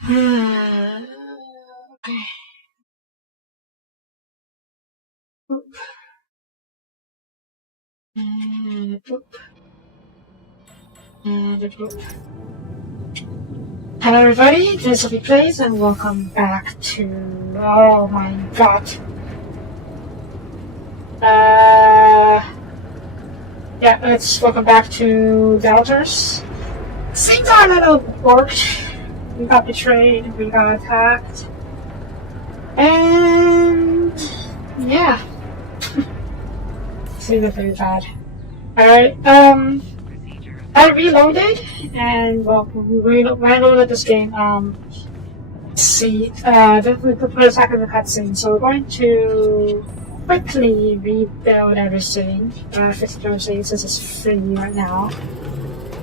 Okay. Boop. And boop. And boop. Hello everybody, this is Soapie Plays and welcome back to... Oh my god. Yeah, welcome back to the Elders. Things are a little warped. We got betrayed, we got attacked. And... yeah. Things are very bad. Alright, I reloaded, and well, we reloaded this game, let's see, we put us back in the cutscene, so we're going to quickly rebuild everything, fix everything since it's free right now.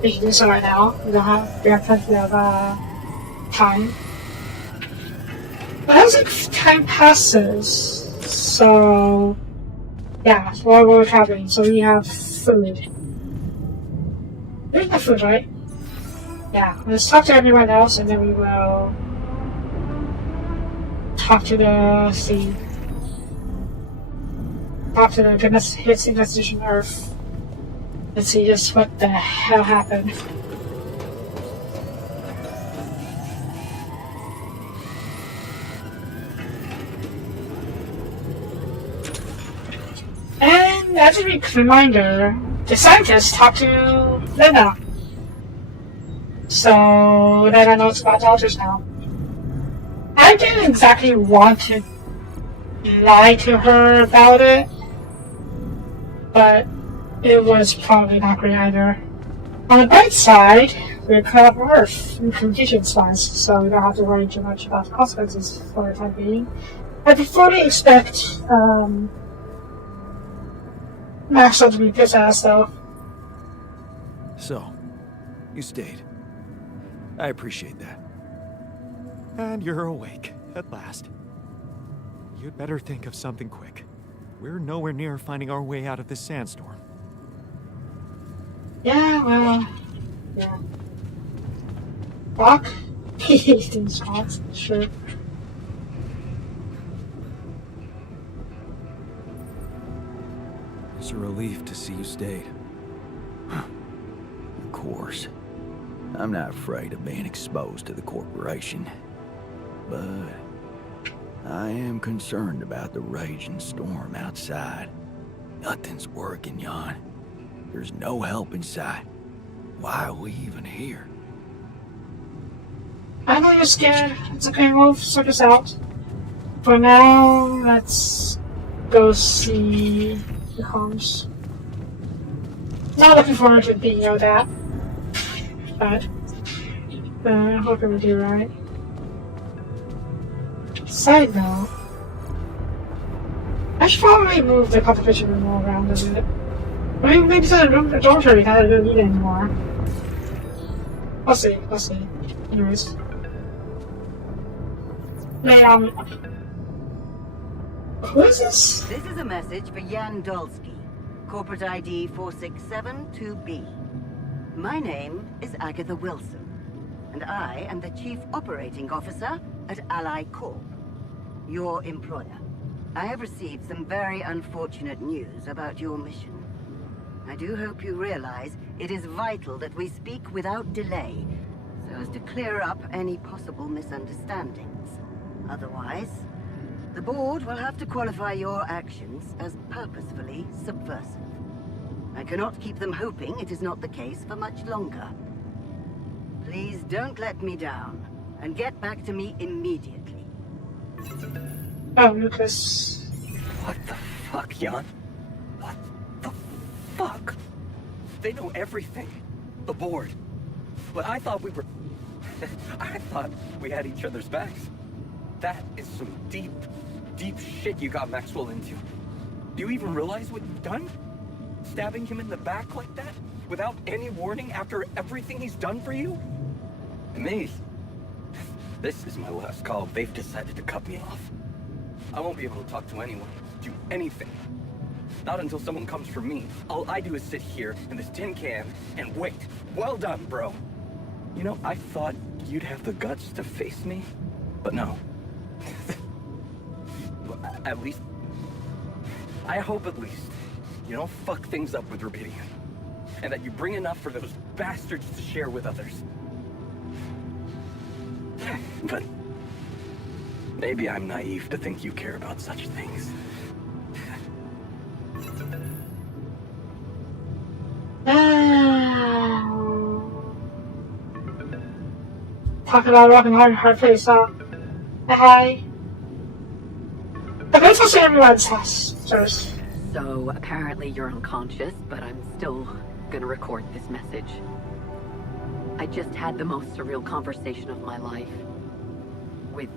We can do so right now, we have plenty of, time. But as time passes, so, yeah, while we're traveling, so we have food. There's no food, right? Yeah, let's talk to everyone else and then we will talk to the investigation Earth. Let's see just what the hell happened. And as a reminder, the scientists talked to Lena. So Lena knows about Elders now. I didn't exactly want to lie to her about it, but it was probably not great either. On the bright side, we're cut off Earth in communication wise, so we don't have to worry too much about the consequences for the time being. I fully expect Maxwell to be pissed at us though. So, you stayed. I appreciate that. And you're awake, at last. You'd better think of something quick. We're nowhere near finding our way out of this sandstorm. Yeah, well, yeah. Fuck? These spots, sure. It's a relief to see you stayed. Of course. I'm not afraid of being exposed to the corporation. But I am concerned about the raging storm outside. Nothing's working, Jan. There's no help in sight. Why are we even here? I know you're scared. It's okay, we'll sort this out. For now, let's go see the homes. Not looking forward to being yelled at. But hoping we do right. Side note, I should probably move the competition room all around a bit. I mean, maybe the dormitory now that I don't need it anymore. I'll see. Anyways. Who is this? This is a message for Jan Dolsky, corporate ID 4672B. My name is Agatha Wilson, and I am the Chief Operating Officer at Ally Corp, your employer. I have received some very unfortunate news about your mission. I do hope you realize it is vital that we speak without delay, so as to clear up any possible misunderstandings. Otherwise, the board will have to qualify your actions as purposefully subversive. I cannot keep them hoping it is not the case for much longer. Please don't let me down, and get back to me immediately. Oh, Lucas. What the fuck, Jan? What the fuck? They know everything. The board. But I thought we were... I thought we had each other's backs. That is some deep, deep shit you got Maxwell into. Do you even realize what you've done? Stabbing him in the back like that? Without any warning after everything he's done for you? Me? This is my last call. They've decided to cut me off. I won't be able to talk to anyone, do anything. Not until someone comes for me. All I do is sit here in this tin can and wait. Well done, bro. You know, I thought you'd have the guts to face me, but no. At least... I hope at least you don't fuck things up with Rubidium. And that you bring enough for those bastards to share with others. But... maybe I'm naive to think you care about such things. Talk about rocking hard place, huh? Hi. The pencil everyone's house first. So, apparently you're unconscious, but I'm still gonna record this message. I just had the most surreal conversation of my life. With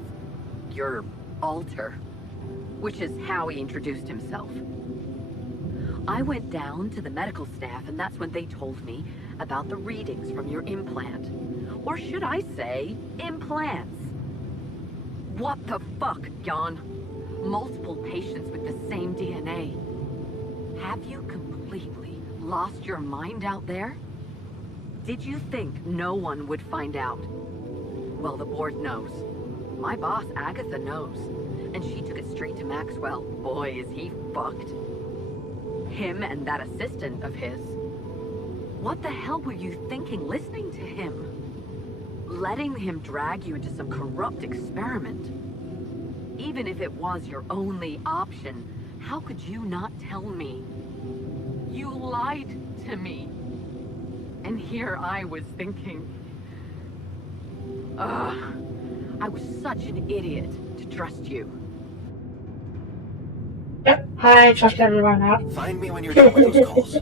your alter. Which is how he introduced himself. I went down to the medical staff, and that's when they told me about the readings from your implant. Or should I say, implants? What the fuck, Jan? Multiple patients with the same DNA. Have you completely lost your mind out there? Did you think no one would find out? Well, the board knows. My boss, Agatha, knows. And she took it straight to Maxwell. Boy, is he fucked. Him and that assistant of his. What the hell were you thinking listening to him? Letting him drag you into some corrupt experiment. Even if it was your only option, how could you not tell me? You lied to me. And here I was thinking... I was such an idiot to trust you. Yep, I trust everyone now. Find me when you're done with those calls.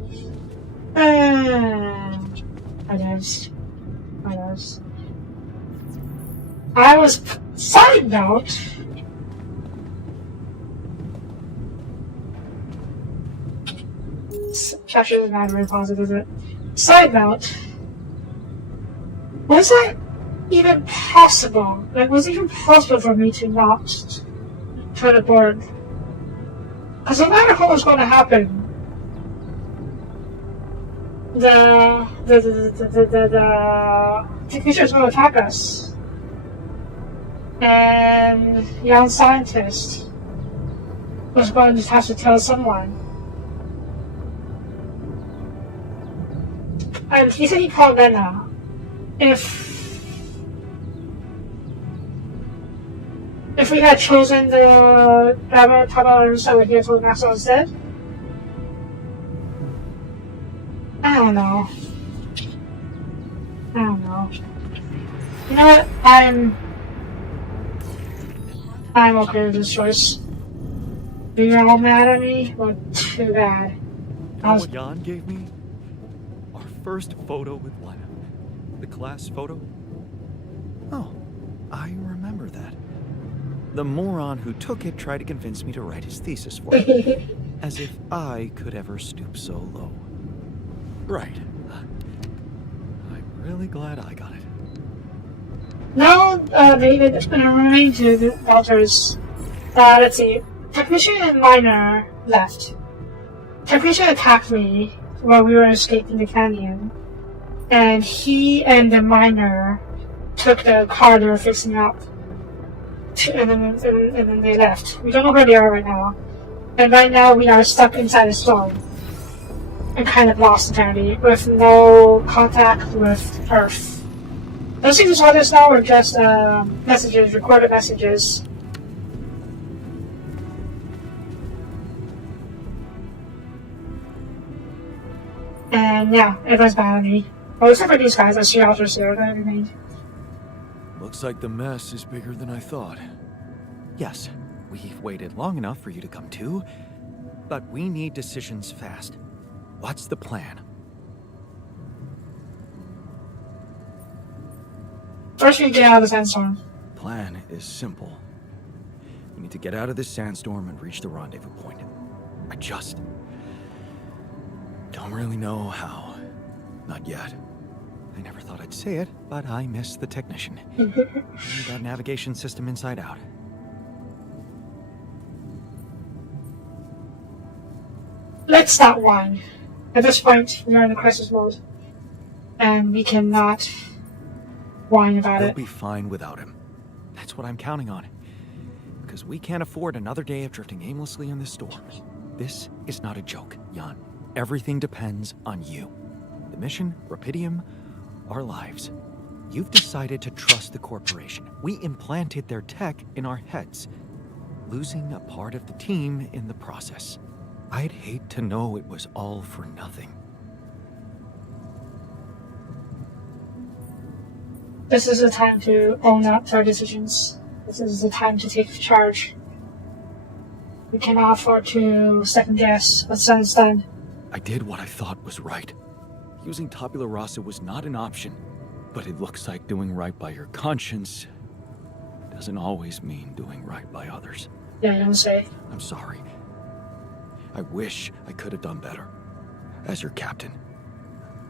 I was... Side note... Chapter is not very positive, is it? Side note... Was that even possible? Like, was it even possible for me to not turn aboard? Because no matter what was going to happen, the technicians will attack us. And young scientist was going to have to tell someone. And he said he called Lena. If we had chosen the Tama so we told Maxwell instead? I don't know. You know what? I'm okay with this choice. You're all mad at me? Well, too bad. You know what Jan gave me? Our first photo with Lena. The class photo? Oh, I remember that. The moron who took it tried to convince me to write his thesis for it. As if I could ever stoop so low. Right. I'm really glad I got it. Now, David, remain to the alters. Let's see. Technician and Miner left. Technician attacked me while we were escaping the canyon. And he and the Miner took the car they were fixing up. And then they left. We don't know where they are right now. And right now we are stuck inside a storm. And kind of lost apparently, with no contact with Earth. Those things on us now are just messages, recorded messages. And yeah, everyone's bad at me. Well, except for these guys, I see alters here that remained. Looks like the mess is bigger than I thought. Yes, we've waited long enough for you to come to, but we need decisions fast. What's the plan? First, we get out of the sandstorm. Plan is simple. We need to get out of this sandstorm and reach the rendezvous point. I just don't really know how. Not yet. I never thought I'd say it, but I miss the technician. I need that navigation system inside out. Let's start one. At this point, we are in the crisis mode. And we cannot whine about We'll it. be fine without him. That's what I'm counting on. Because we can't afford another day of drifting aimlessly in this storm. This is not a joke, Jan. Everything depends on you. The mission, Rapidium, our lives. You've decided to trust the corporation. We implanted their tech in our heads, losing a part of the team in the process. I'd hate to know it was all for nothing. This is the time to own up to our decisions. This is the time to take charge. We cannot afford to second guess what Sun's done. I did what I thought was right. Using tabula rasa was not an option, but it looks like doing right by your conscience doesn't always mean doing right by others. Yeah, you don't say. I'm sorry. I wish I could have done better. As your captain.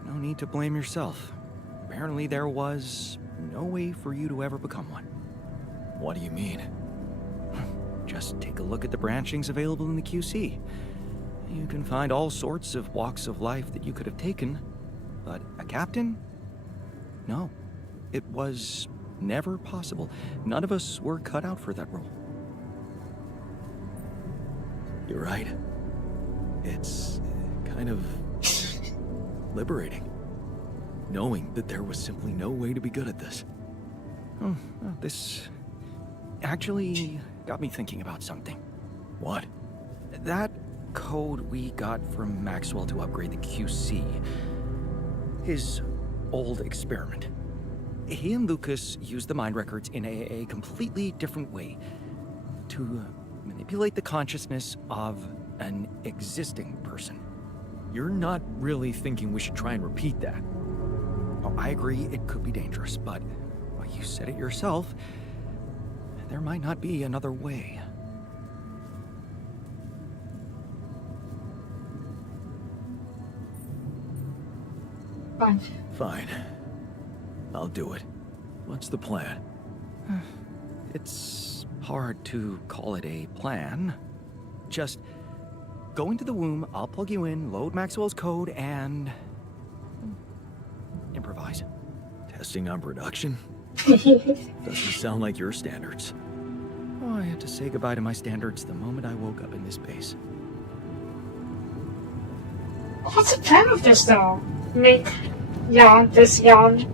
No need to blame yourself. Apparently there was no way for you to ever become one. What do you mean? Just take a look at the branchings available in the QC. You can find all sorts of walks of life that you could have taken, but a captain? No. It was never possible. None of us were cut out for that role. You're right. It's kind of liberating, knowing that there was simply no way to be good at this. Oh, well, this actually got me thinking about something. What? That code we got from Maxwell to upgrade the QC. His old experiment. He and Lucas used the mind records in a completely different way to manipulate the consciousness of an existing person. You're not really thinking we should try and repeat that? Oh, I agree it could be dangerous, but well, you said it yourself. There might not be another way. Fine. Fine. I'll do it. What's the plan? It's hard to call it a plan. Just go into the womb, I'll plug you in, load Maxwell's code, and improvise. Testing on production? Doesn't sound like your standards. Oh, I had to say goodbye to my standards the moment I woke up in this base. What's the plan of this, though? Make this Jan,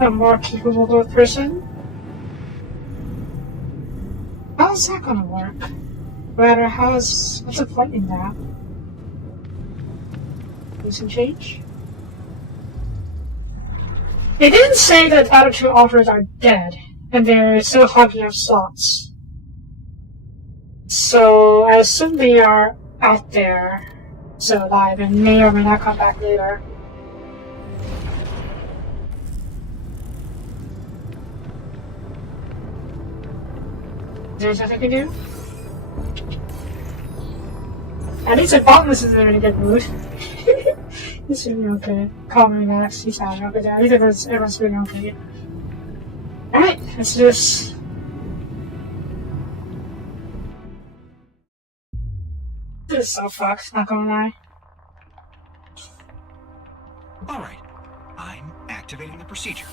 a more capable person? How's that gonna work? Rather, what's the point in that? Recent change? They didn't say that the other two authors are dead, and they're still hogging up slots. So, I assume they are out there, still alive, and may or may not come back later. Is there something I can do? At least the botanist is in a really good mood. He's feeling okay. Calm and relaxed. He's having a good day. At least everyone's feeling okay. Alright, let's do this. This is so fucked, not gonna lie. Alright, I'm activating the procedure.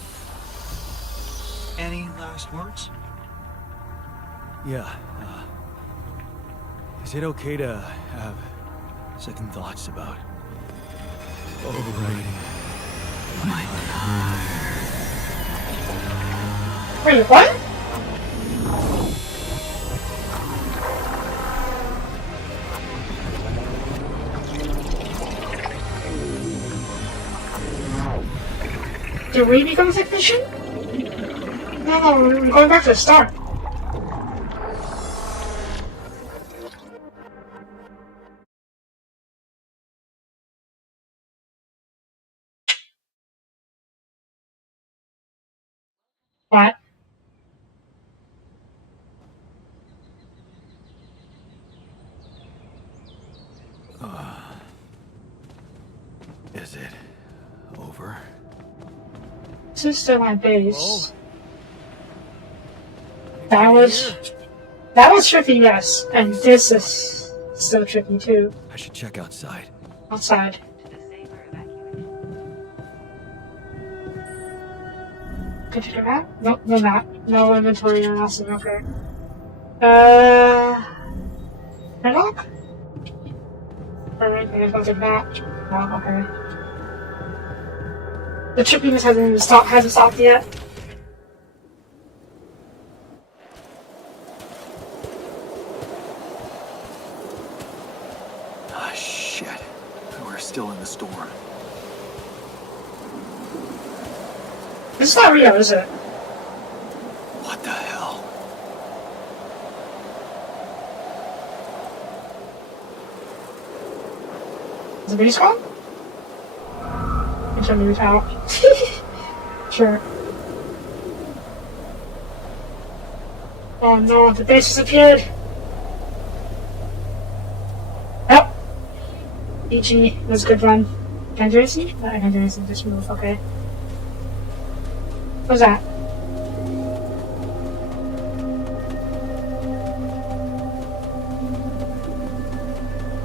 Any last words? Yeah, is it okay to have second thoughts about overriding my Wait, what? Did we become a technician? No, we're going back to the start. What? Is it over? This is still my base. Whoa. That was tricky, yes. And this is still tricky too. I should check outside. Outside. Could you do that? Nope, no map. No inventory or nothing, okay. Airlock? Alright, there's nothing map. Oh, okay. The trippiness hasn't stopped yet. Ah, shit. We're still in the storm. This is not real, is it? What the hell? Is the base gone? I'm trying to move out. Sure. Oh no, the base disappeared! Yep. EG, that's a good run. Can I do anything? I can't do anything, just move, okay. What's that?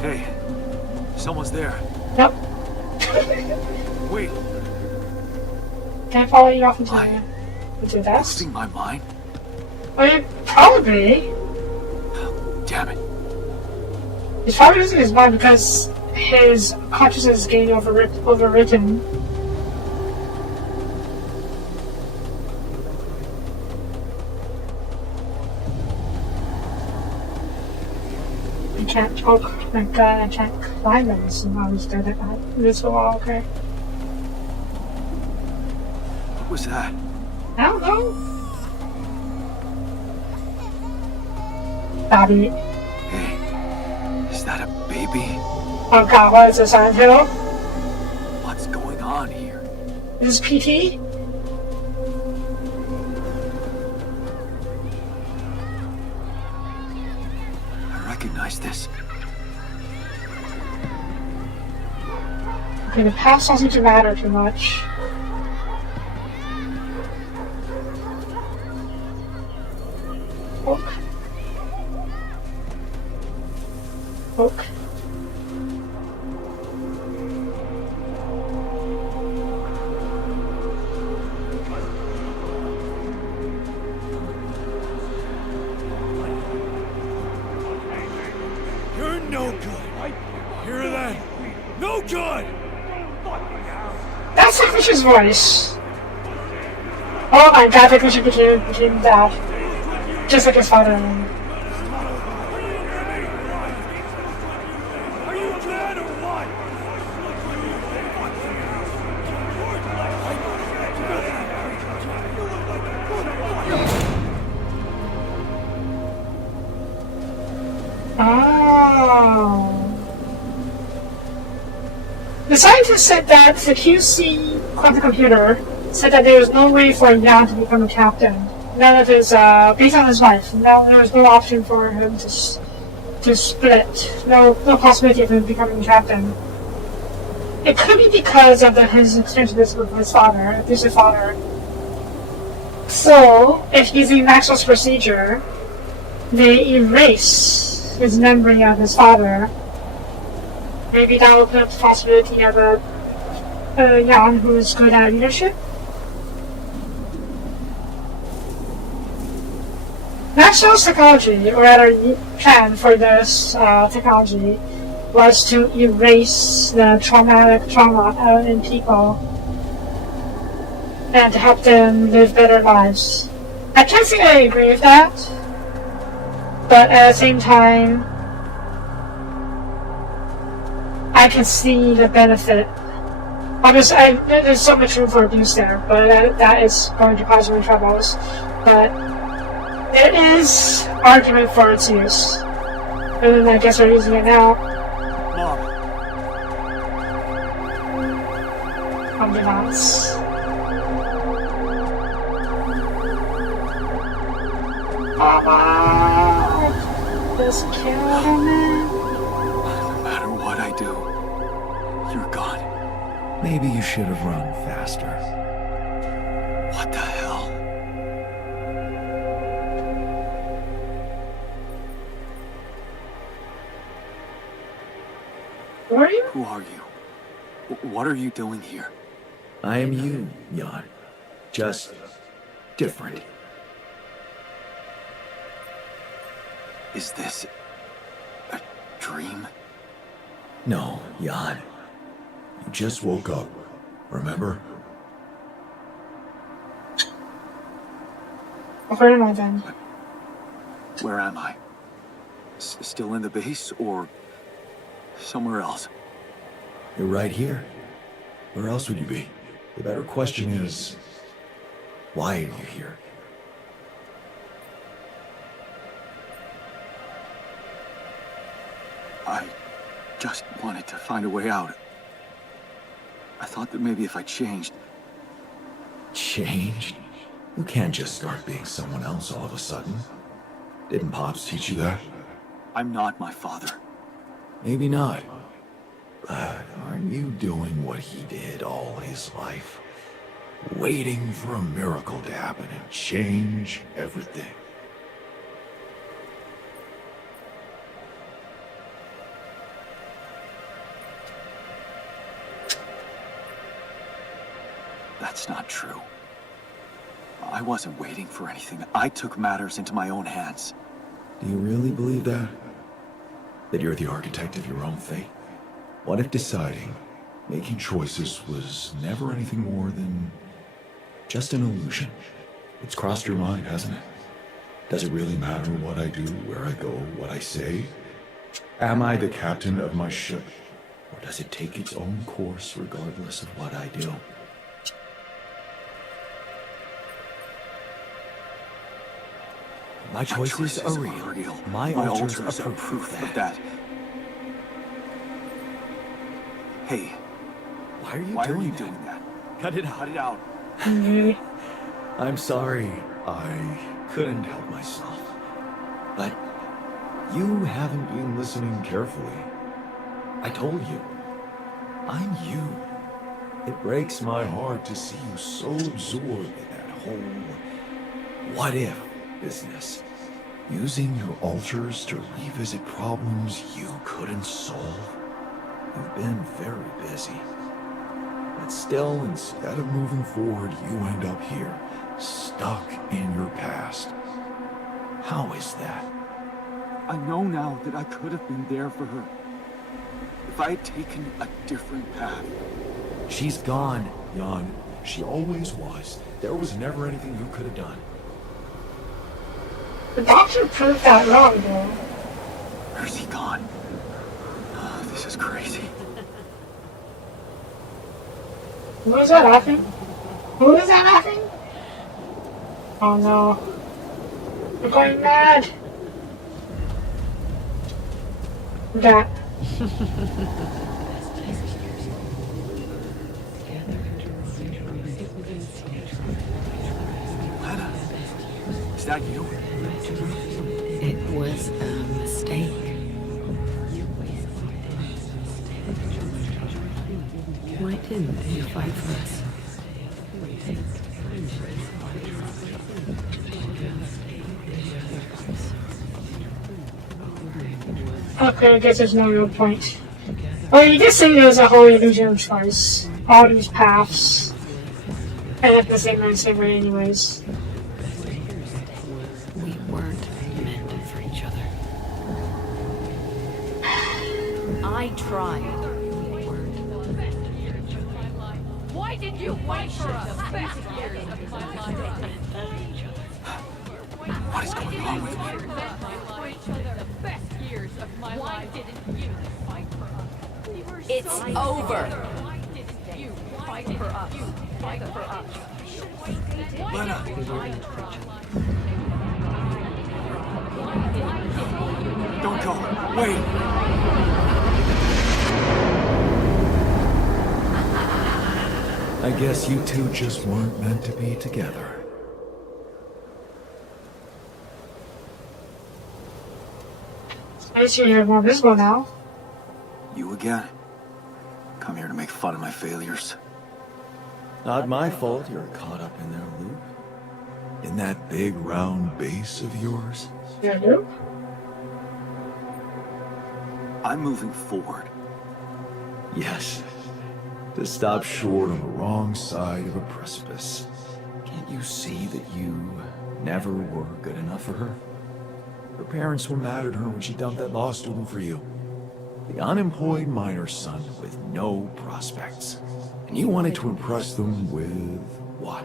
Hey, someone's there. Yep. Wait, Can I follow you off into Why? the vest? losing my mind? I mean, probably. Damn it. He's probably losing his mind because his consciousness is getting overwritten. I can't talk, like, I can't climb them, so I was dead at that. This for a while, okay. What was that? I don't know. Bobby. Hey, is that a baby? Oh god, what is this, Silent Hill? What's going on here? Is this PT? I recognize this. Okay, the past doesn't seem to matter too much. Hook. Hook. You're no good. Hear that? No good! That's Technician's voice. Oh my god, Technician became that. Just like his father. Are you mad or what? Oh. The scientist said that the QC quantum computer said that there was no way for Jan to become a captain. None of his, based on his life, there was no option for him to split. No possibility of him becoming captain. It could be because of his experience with his father, abusive father. So, if using Maxwell's procedure, they erase his memory of his father. Maybe that will open up the possibility of a Jan who is good at leadership. Maxwell's technology, or rather plan for this technology, was to erase the trauma in people and to help them live better lives. I can't say I agree with that, but at the same time, I can see the benefit. Obviously, there's so much room for abuse there, but that is going to cause me troubles. But there is argument for its use. And I guess we're using it now. Mom, From the mouse. Mama! Just kill me. no matter what I do, you're gone. Maybe you should have run faster. What the hell? Who are you? Who are you? What are you doing here? I am you, Jan. Just different. Is this a dream? No, Jan. You just woke up, remember? Where am I then? Where am I? Still in the base or somewhere else? You're right here. Where else would you be? The better question is, why are you here? I just wanted to find a way out. I thought that maybe if I changed... Changed? You can't just start being someone else all of a sudden. Didn't Pops teach you that? I'm not my father. Maybe not. But aren't you doing what he did all his life? Waiting for a miracle to happen and change everything. That's not true. I wasn't waiting for anything. I took matters into my own hands. Do you really believe that? That you're the architect of your own fate? What if deciding, making choices was never anything more than just an illusion? It's crossed your mind, hasn't it? Does it really matter what I do, where I go, what I say? Am I the captain of my ship? Or does it take its own course regardless of what I do? My choices are real. My altars are proof of that. Hey, Why are you why are doing you that? doing that? Cut it out. Cut it out. I'm sorry. I couldn't help myself. But you haven't been listening carefully. I told you. I'm you. It breaks my heart to see you so absorbed in that whole what if business. Using your altars to revisit problems you couldn't solve. You've been very busy. But still, instead of moving forward, you end up here, stuck in your past. How is that? I know now that I could have been there for her. If I had taken a different path. She's gone, Jan. She always was. There was never anything you could have done. The doctor proved that wrong, though. Where's he gone? Oh, this is crazy. Who is that laughing? Who is that laughing? Oh no. I'm going mad. That. Lana, is that you? It was a mistake. Why didn't you fight for us? Okay, I guess there's no real point. Well, you did say there was a whole illusion of choice. All these paths. And at the same way anyways. We weren't meant for each other. I tried. We weren't. Why did you wait for us? The best years of my life. What is going on with me? The best years of my life. Why didn't you fight for us? We were It's so over. Why didn't you fight for us? You fight for us. Lana! Don't go! Wait! I guess you two just weren't meant to be together. I see you're more visible now. You again? Come here to make fun of my failures. Not my fault you're caught up in their loop. In that big round base of yours. Yeah, you? I'm moving forward. Yes. To stop short on the wrong side of a precipice. Can't you see that you never were good enough for her? Her parents what mattered to her when she dumped that law student for you. The unemployed miner's son with no prospects. And you wanted to impress them with what?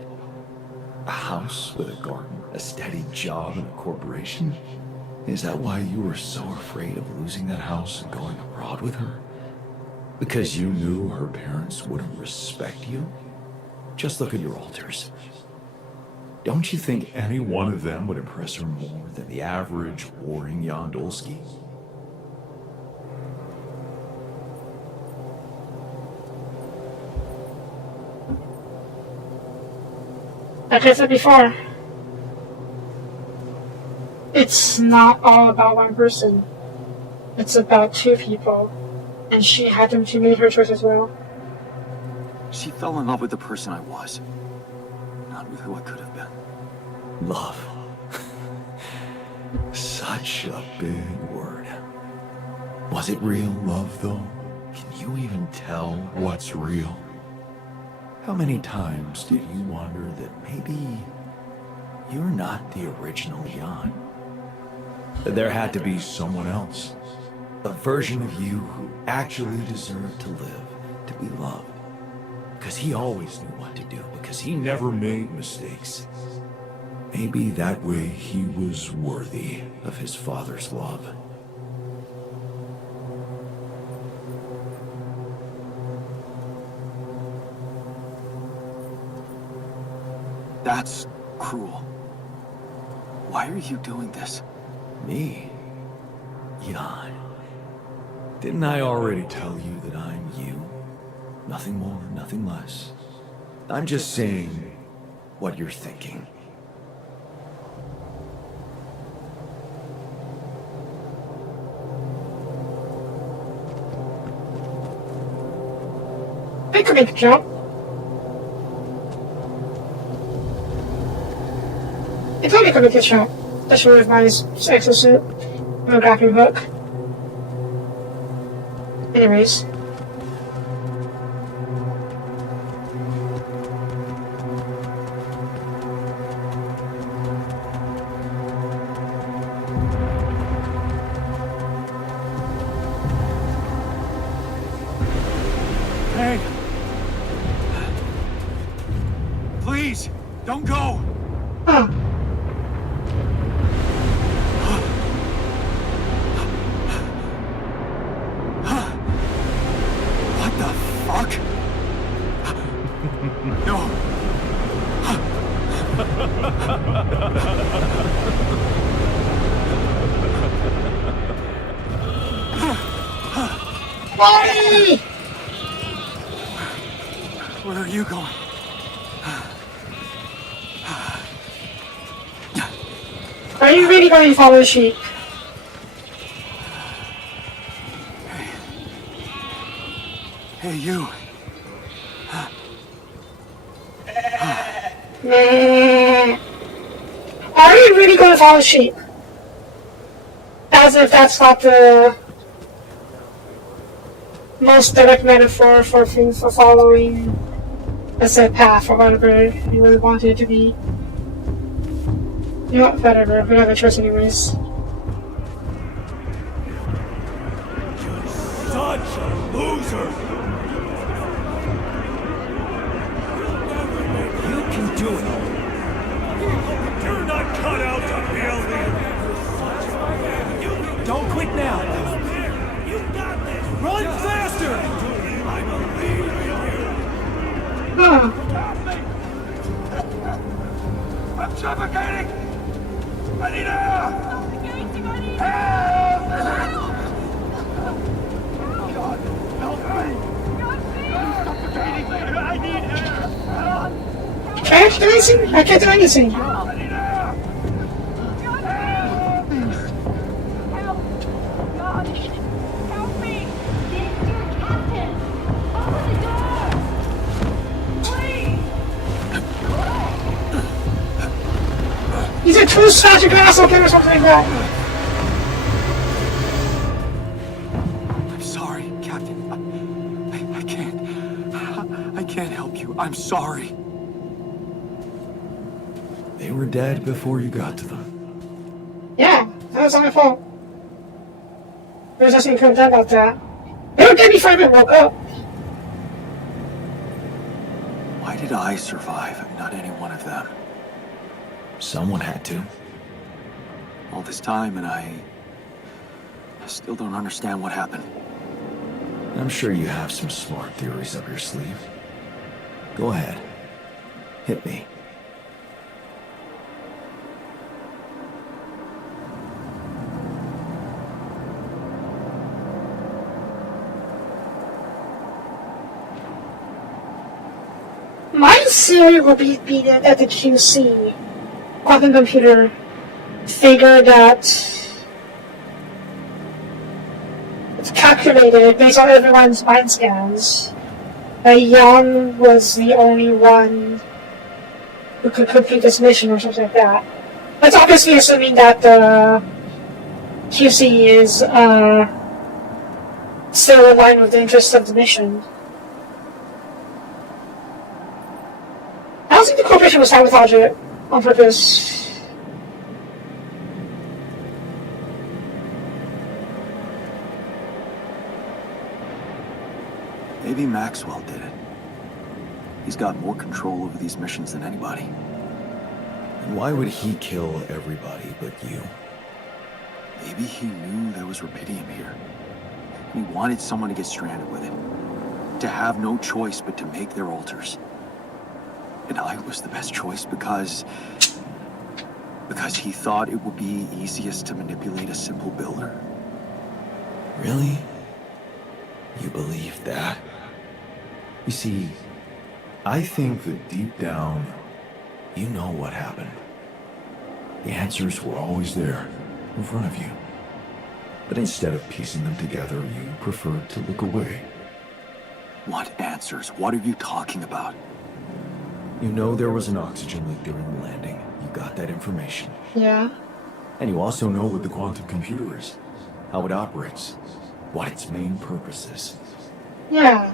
A house with a garden, a steady job, and a corporation? Is that why you were so afraid of losing that house and going abroad with her? Because you knew her parents wouldn't respect you? Just look at your alters. Don't you think any one of them would impress her more than the average warring Yandolski? Like I said before, it's not all about one person. It's about two people. And she had to make her choice as well. She fell in love with the person I was, not with who I could have been. Love. Such a big word. Was it real love, though? Can you even tell what's real? How many times did you wonder that maybe you're not the original Jan? That there had to be someone else, a version of you who actually deserved to live, to be loved. Because he always knew what to do, because he never made mistakes. Maybe that way he was worthy of his father's love. That's cruel. Why are you doing this? Me? Jan. Didn't I already tell you that I'm you? Nothing more, nothing less. I'm just saying what you're thinking. They could make a jump. They totally could make a jump. Especially with my exosuit and a grappling hook. Anyways. Hey! Please, don't go! Huh. What the fuck? No. Why? Where are you going? Are you really going to follow the sheep? Hey, you. Are you really going to follow the sheep? As if that's not the most direct metaphor for following a set path or whatever you really wanted it to be. You know what, whatever, we don't have a choice anyways. Such a loser! You can do it. You're not cut out to be a leader. Don't quit now. You got this. Run faster! I believe in you. I'm suffocating! I need air! God, help me! I'm suffocating! I need air! I can't do anything? I can't do anything. I need air! Help! God! Help me! It's your captain! Open the door! Please! He's a true surgical asshole kid or something like that. I'm sorry, Captain. I can't help you. I'm sorry. They were dead before you got to them. Yeah, that was my fault. There's nothing you could have done about that. They were dead before I even woke up. Why did I survive and not any one of them? Someone had to. All this time and I still don't understand what happened. I'm sure you have some smart theories up your sleeve. Go ahead. Hit me. My theory will be that the QC, quantum computer, figured that it's calculated based on everyone's mind scans that Young was the only one who could complete this mission or something like that. That's obviously assuming that the QC is still in line with the interests of the mission. I don't think the corporation would sabotage it on purpose. Maybe Maxwell did it. He's got more control over these missions than anybody. And why would he kill everybody but you? Maybe he knew there was rubidium here. He wanted someone to get stranded with it. To have no choice but to make their altars. And I was the best choice because he thought it would be easiest to manipulate a simple builder. Really? You believe that? You see, I think that deep down, you know what happened. The answers were always there, in front of you. But instead of piecing them together, you preferred to look away. What answers? What are you talking about? You know there was an oxygen leak during the landing. You got that information. Yeah. And you also know what the quantum computer is, how it operates, what its main purpose is. Yeah.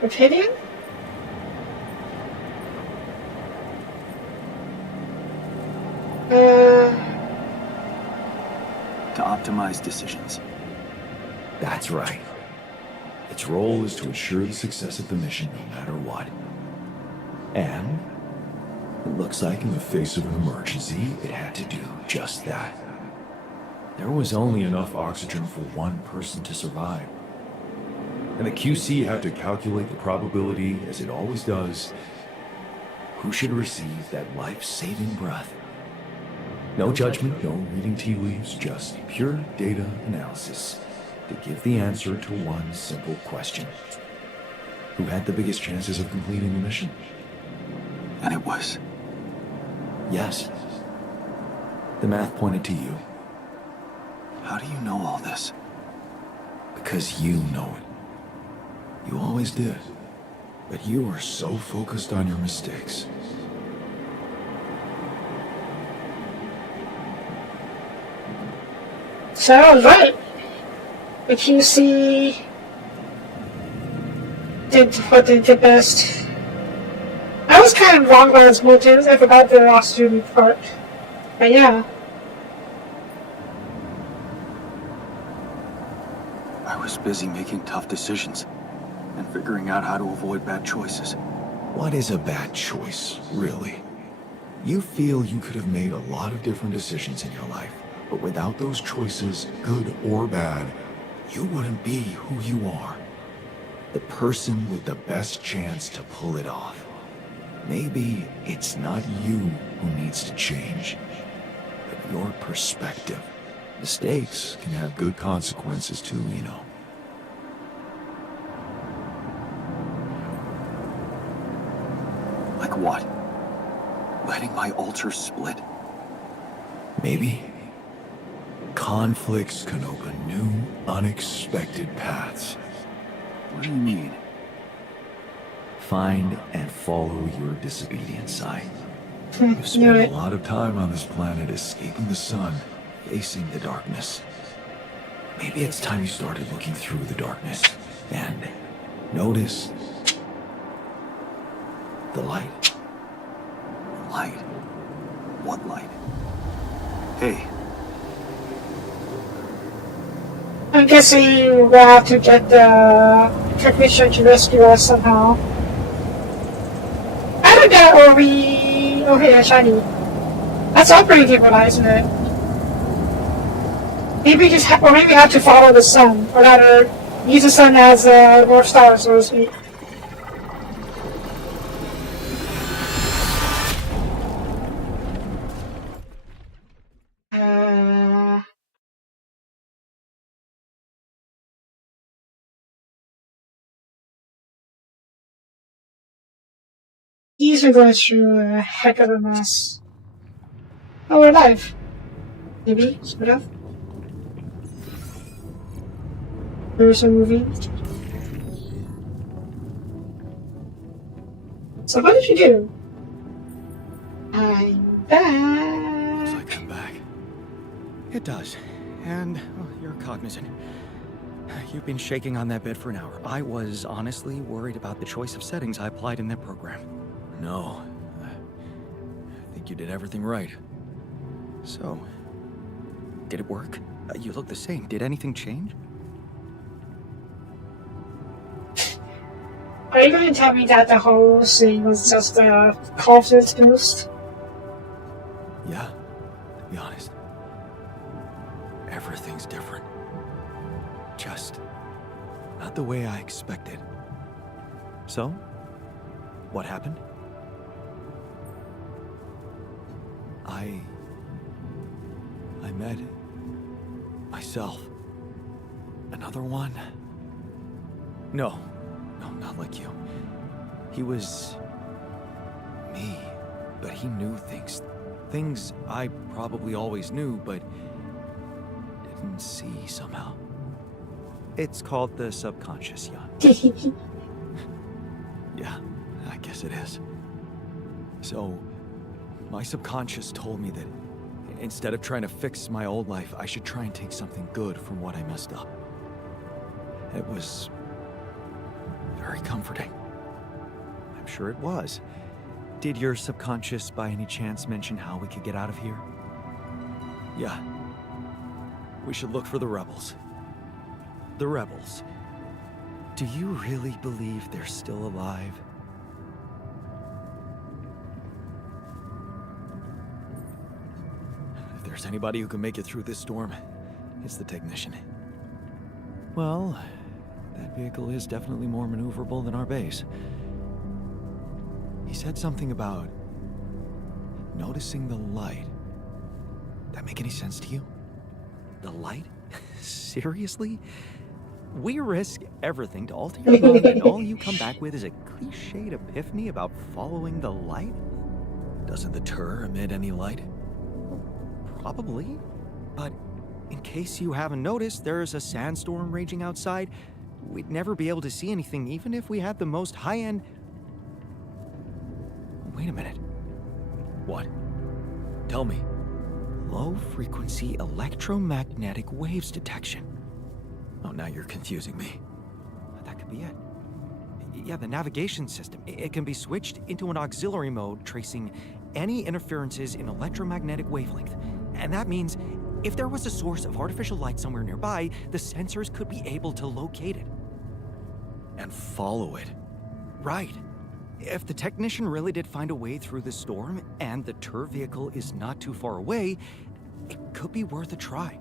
Rubidium? To optimize decisions. That's right. Its role is to ensure the success of the mission no matter what. And it looks like in the face of an emergency, it had to do just that. There was only enough oxygen for one person to survive. And the QC had to calculate the probability, as it always does, who should receive that life-saving breath. No judgment, no reading tea leaves, just pure data analysis to give the answer to one simple question. Who had the biggest chances of completing the mission? And it was. Yes. The math pointed to you. How do you know all this? Because you know it. You always did. But you are so focused on your mistakes. So I was right. The QC did what they did best. I was kind of wrong about its motives. I forgot the oxygen part. But yeah. I was busy making tough decisions and figuring out how to avoid bad choices. What is a bad choice, really? You feel you could have made a lot of different decisions in your life, but without those choices, good or bad, you wouldn't be who you are. The person with the best chance to pull it off. Maybe it's not you who needs to change, but your perspective. Mistakes can have good consequences too, you know. Like what? Letting my altars split? Maybe. Conflicts can open new, unexpected paths. What do you mean? Find and follow your disobedience side. You've spent a lot of time on this planet escaping the sun, facing the darkness. Maybe it's time you started looking through the darkness and notice The light? Light? What light? Hey, I'm guessing we'll have to get the technician to rescue us somehow. Either that or we... Oh hey, a shiny. That's operating table light, isn't it? Maybe or maybe we have to follow the sun, or rather, use the sun as a North Star, so to speak. He's been going through a heck of a mess. Oh, we're alive. Maybe, sort of. There's a movie. So what did you do? I'm back. Looks like I'm back. It does. And you're cognizant. You've been shaking on that bed for an hour. I was honestly worried about the choice of settings I applied in that program. No. I think you did everything right. So, did it work? You look the same. Did anything change? Are you going to tell me that the whole thing was just a confidence boost? Yeah, to be honest. Everything's different. Just not the way I expected. So, what happened? I met myself. Another one? No, not like you. He was me, but he knew things. Things I probably always knew, but didn't see somehow. It's called the subconscious, Jan. Yeah, I guess it is. So, my subconscious told me that instead of trying to fix my old life, I should try and take something good from what I messed up. It was very comforting. I'm sure it was. Did your subconscious by any chance mention how we could get out of here? Yeah. We should look for the rebels. The rebels. Do you really believe they're still alive? If there's anybody who can make it through this storm, it's the technician. Well, that vehicle is definitely more maneuverable than our base. He said something about noticing the light. That make any sense to you? The light? Seriously? We risk everything to alter your mind, and all you come back with is a cliched epiphany about following the light? Doesn't the Tur emit any light? Probably. But in case you haven't noticed, there's a sandstorm raging outside. We'd never be able to see anything, even if we had the most high-end... Wait a minute. What? Tell me. Low-frequency electromagnetic waves detection. Oh, now you're confusing me. That could be it. Yeah, the navigation system. It can be switched into an auxiliary mode, tracing any interferences in electromagnetic wavelength. And that means if there was a source of artificial light somewhere nearby, the sensors could be able to locate it. And follow it. Right. If the technician really did find a way through the storm, and the Tur vehicle is not too far away, it could be worth a try.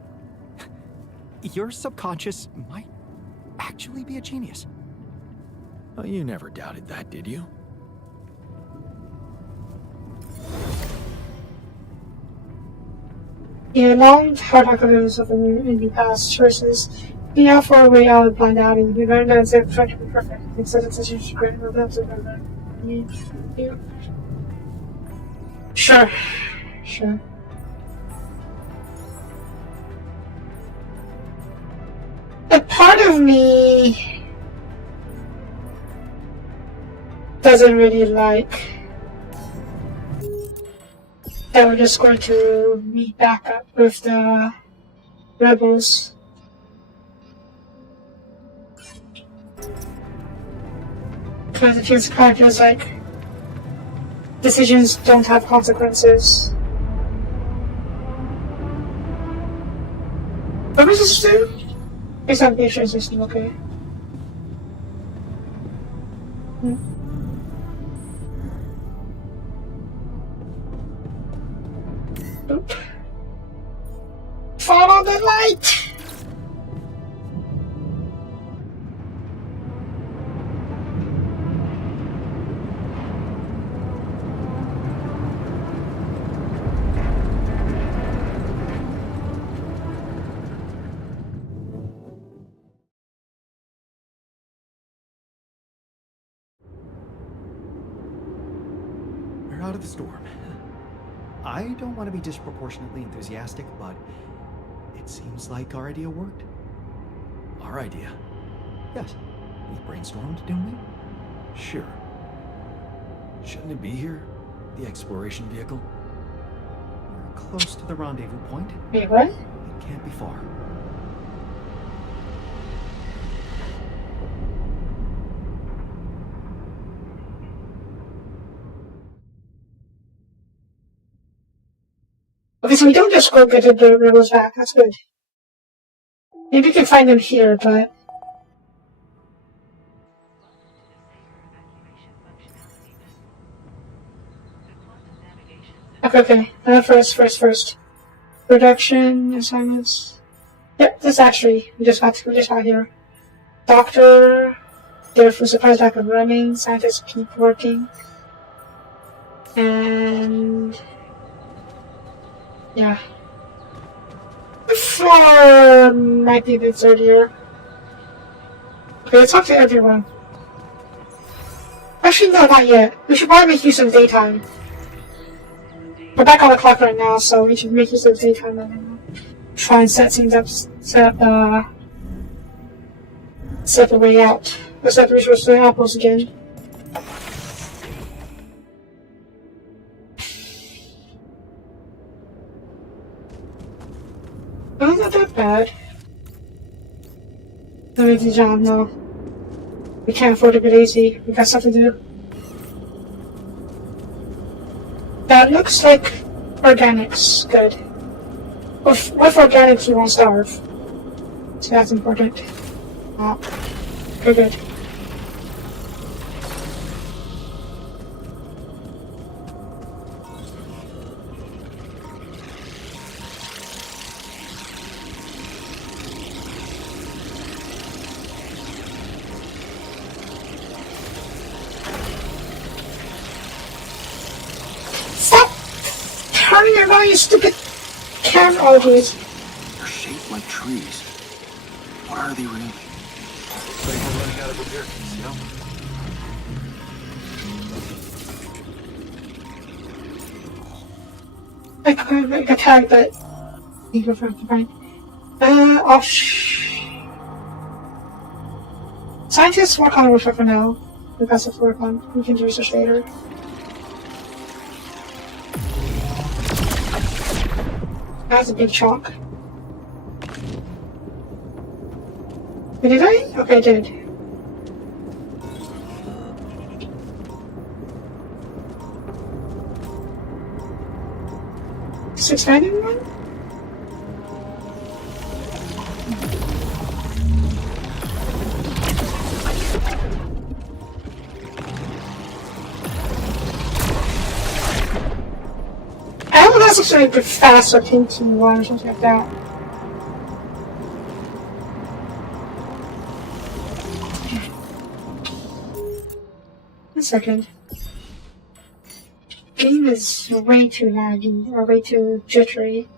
Your subconscious might actually be a genius. Well, you never doubted that, did you? Yeah, long hard arguments of in the past choices. Be out for a way out and blind out and be very nice and try to be perfect. Instead of such a great that's a yeah. Sure. A part of me doesn't really like that we're just going to meet back up with the rebels. Because it feels kind of like decisions don't have consequences. What was this do? It's not the system, okay. Oop. Follow the light! We're out of the storm. I don't want to be disproportionately enthusiastic, but it seems like our idea worked. Our idea? Yes. We brainstormed, didn't we? Sure. Shouldn't it be here? The exploration vehicle? We're close to the rendezvous point. Wait, what? It can't be far. Okay, so we don't just go get the rebels back. That's good. Maybe we can find them here, but... Okay. First. Production assignments. Yep, this actually we just got here. Doctor, there for supplies back and running. Scientists keep working. And yeah. For might be the third year. Okay, let's talk to everyone. Actually, no, not yet. We should probably make use of daytime. We're back on the clock right now, so we should make use of daytime and try and set things up, set the way out. Let's set the resource to the apples again. Oh, not that bad. That makes the job, no. We can't afford to be lazy. We got something to do. That looks like organics. Good. With organics, you won't starve. So that's important. Very good. Turning around, you stupid camera always. They're shaped like trees. What are they really? We're running out of repair kits, you know? I could make a tag, but you go for fine. Scientists work on the roof for now. We got stuff to work on. We can do research later. That's a big chalk. Did I? Okay, I did. Six one? Oh, that's actually a bit fast, or into one or something like that. One second. Game is way too laggy, or way too jittery.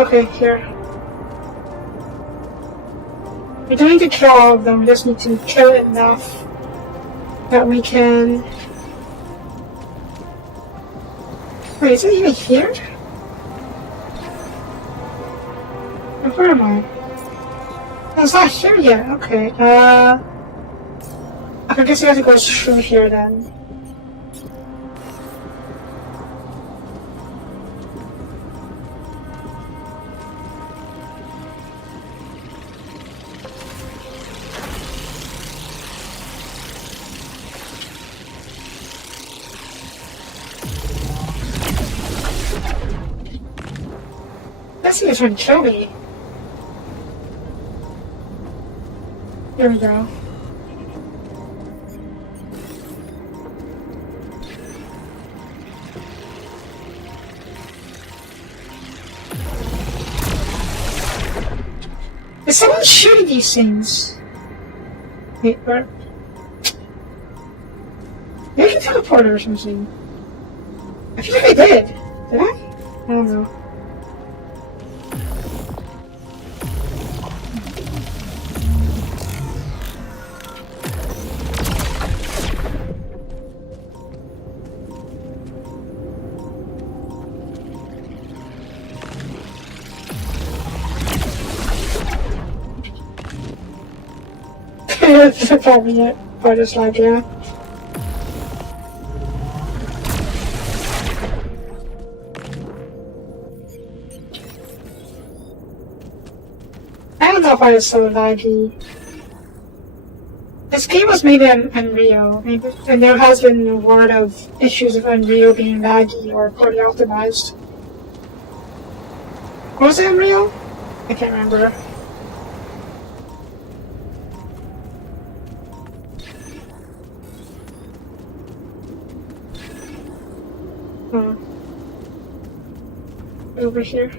Okay, here. We don't need to kill all of them, we just need to kill enough that we can... Wait, is it even here? Where am I? No, it's not here yet, okay, I guess you have to go through here then. This thing is trying to kill me. Here we go. Is someone shooting these things? Wait, where? Maybe I teleported or something. I feel like I did. Did I? I don't know. That's probably it. I just like, yeah. I don't know why it's so laggy. This game was made in Unreal, and there has been a word of issues of Unreal being laggy or poorly optimized. Was it Unreal? I can't remember. Over here.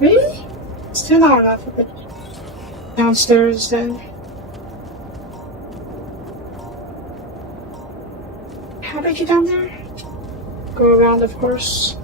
Really? Still not enough of it. Downstairs then. How do I get down there? Go around, of course.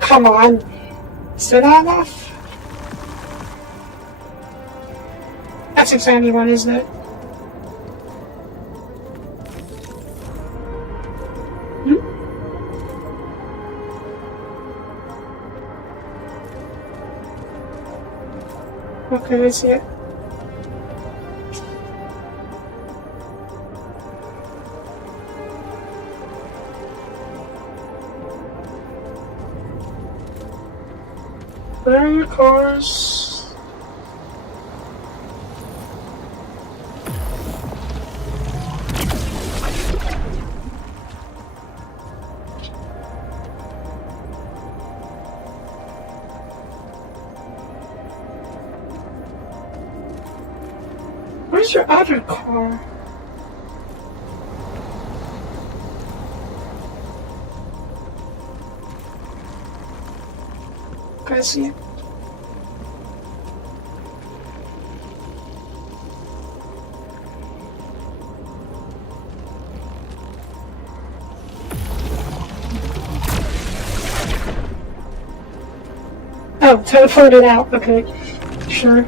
Come on. Still not enough? That's exactly one, isn't it? Hmm? Okay, I see it. Where are your cars? Where's your other car? I see it. Oh, teleported out. Okay, sure.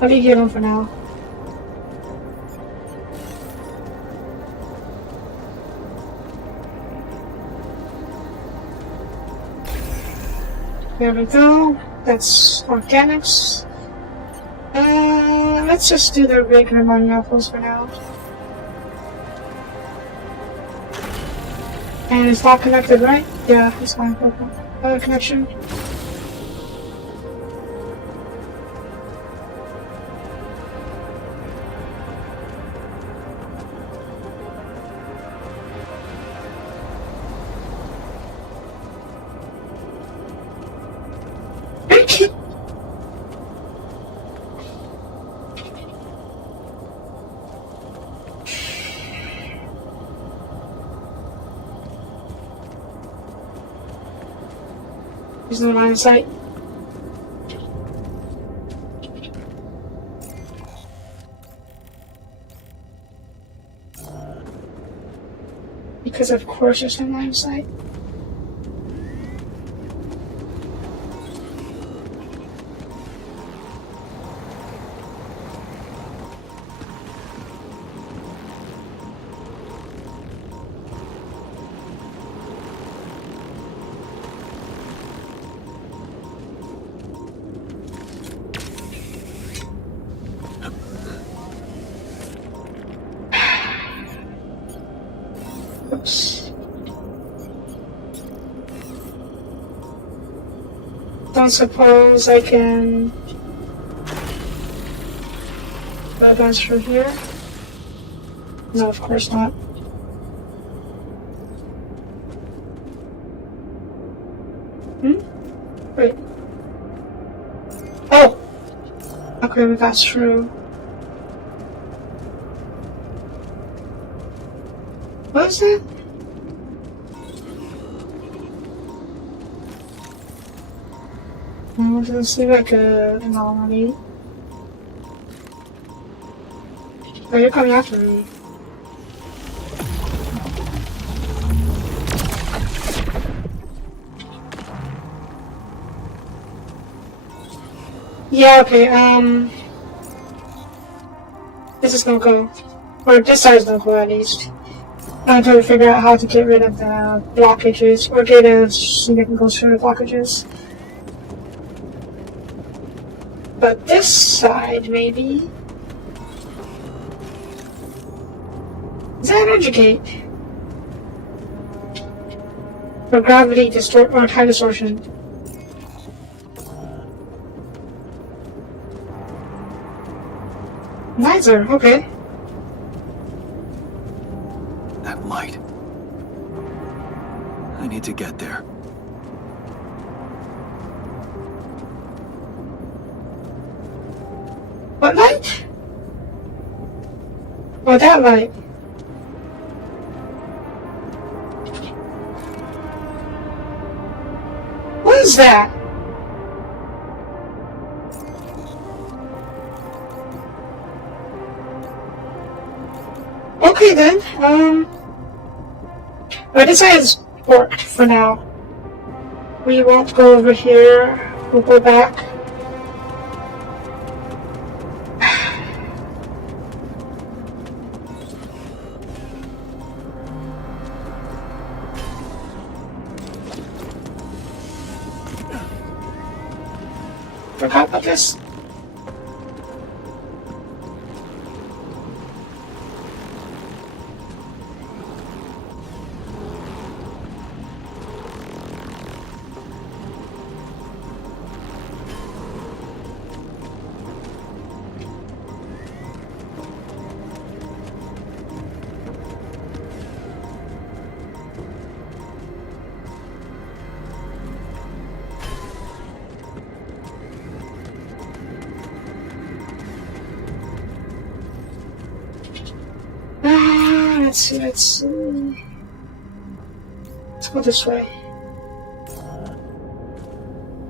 Let me get him for now. There we go. That's organics. Let's just do the regular money apples for now. And it's not connected, right? Yeah, it's fine. Okay. Connection. There's no line of sight. Because of course there's no line of sight. Oops. Don't suppose I can advance from here? No, of course not. Wait. Oh! Okay, we got through. What is that? Oh, it doesn't seem like an anomaly. Oh, you're coming after me. Yeah, okay, this is no go. Or this side is no go, at least. I'm trying to figure out how to get rid of the blockages, or get a significant go through the blockages. But this side, maybe? Is that an energy gate? Or gravity or time distortion? Neither, okay. That light. I need to get there. What light? Oh, that light. What is that? Okay then, but this side is worked for now. We won't go over here, we'll go back. Forgot about this. Let's see. Let's go this way.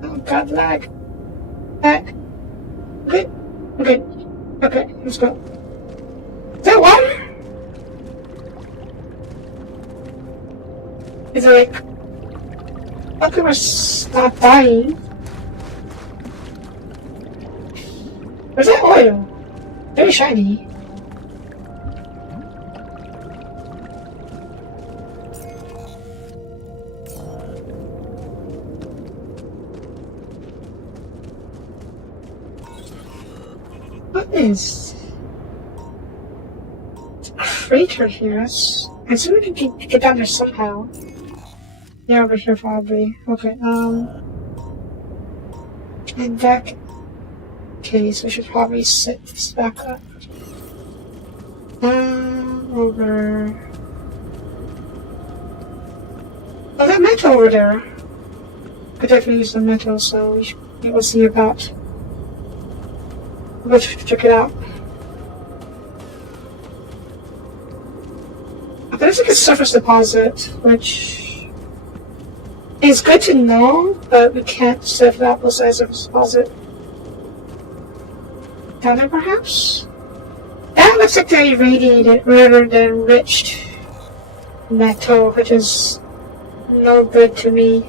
Oh god, lag. Lag. Okay. Okay. Okay, let's go. Is that water? Is it like... okay, we're not dying. Or is that oil? Very shiny. What is a crater here? I assume we can get down there somehow. Yeah, over here probably. Okay, in that case, we should probably set this back up. Over. Oh, that metal over there. Could definitely use the metal, so we should be able to see about. Let's check it out. There's like a surface deposit, which It's good to know, but we can't set that up as a deposit. Down there, perhaps? That looks like the irradiated rather than enriched metal, which is no good to me.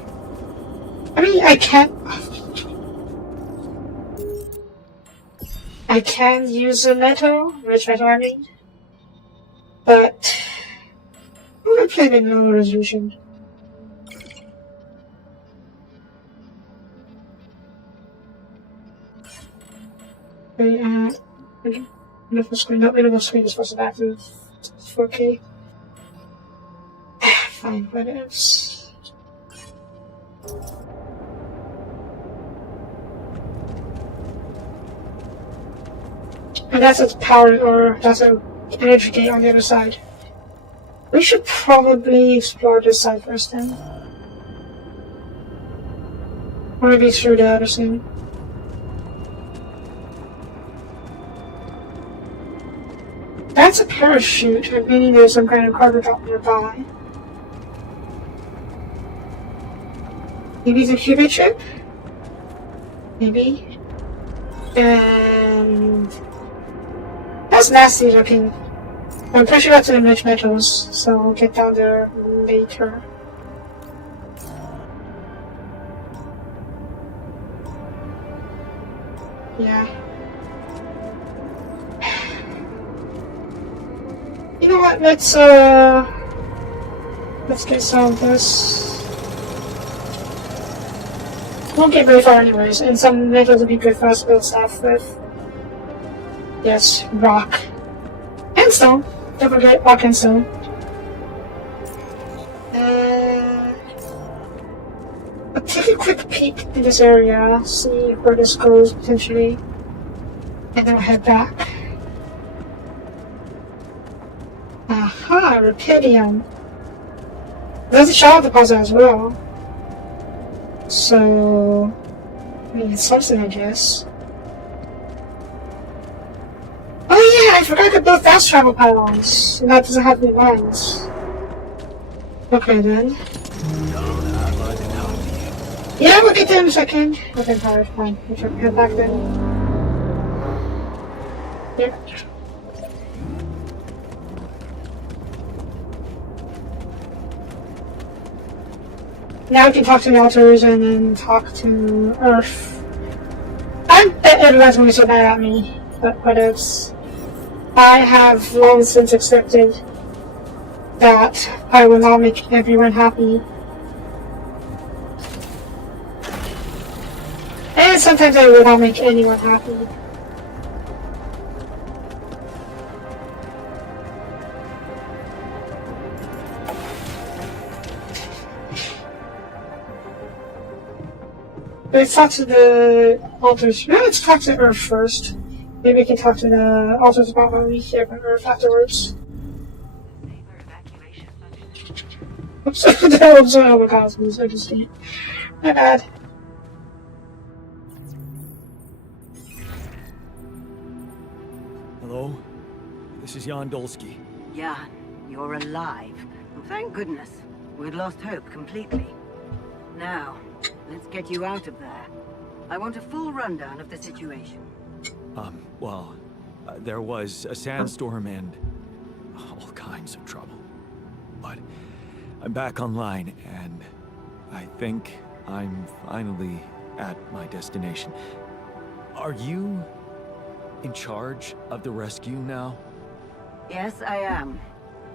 I mean, I can use the metal, rich metal I mean, but I'm gonna play with low resolution. Minimal screen, not minimal screen is supposed to back to 4K. Fine, whatevs. And that's a power, or that's an energy gate on the other side. We should probably explore this side first then. Or maybe through the other scene. That's a parachute, meaning there's some kind of cargo drop nearby. Maybe it's a qubit chip? Maybe. And that's nasty looking. I'm pretty sure that's an enriched metals, so we'll get down there later. Yeah. You know what, let's get some of this. Won't get very far anyways, and some metals would be good for us to build stuff with. Yes, rock. And stone. Don't forget rock and stone. I'll take a quick peek in this area, see where this goes potentially, and then we'll head back. Aha, rubidium. There's a shadow deposit as well. So, I mean, it's something, I guess. Oh yeah, I forgot to build fast travel pylons. And that doesn't have any lines. Okay then. Yeah, we'll get there in a second. Okay, fine. We should head back then. Yep. Now we can talk to the altars and then talk to Earth. I bet everyone's going to be so mad at me, but whatevs. I have long since accepted that I will not make everyone happy. And sometimes I will not make anyone happy. Let's talk to the altars. No, let's talk to Earth first. Maybe we can talk to the altars about what we hear from Earth afterwards. Oops, oh my god, I'm so distinct. My bad. Hello? This is Jan Dolsky. Jan, you're alive. Well, thank goodness. We'd lost hope completely. Now, let's get you out of there. I want a full rundown of the situation. Well, there was a sandstorm and all kinds of trouble. But I'm back online, and I think I'm finally at my destination. Are you in charge of the rescue now? Yes, I am.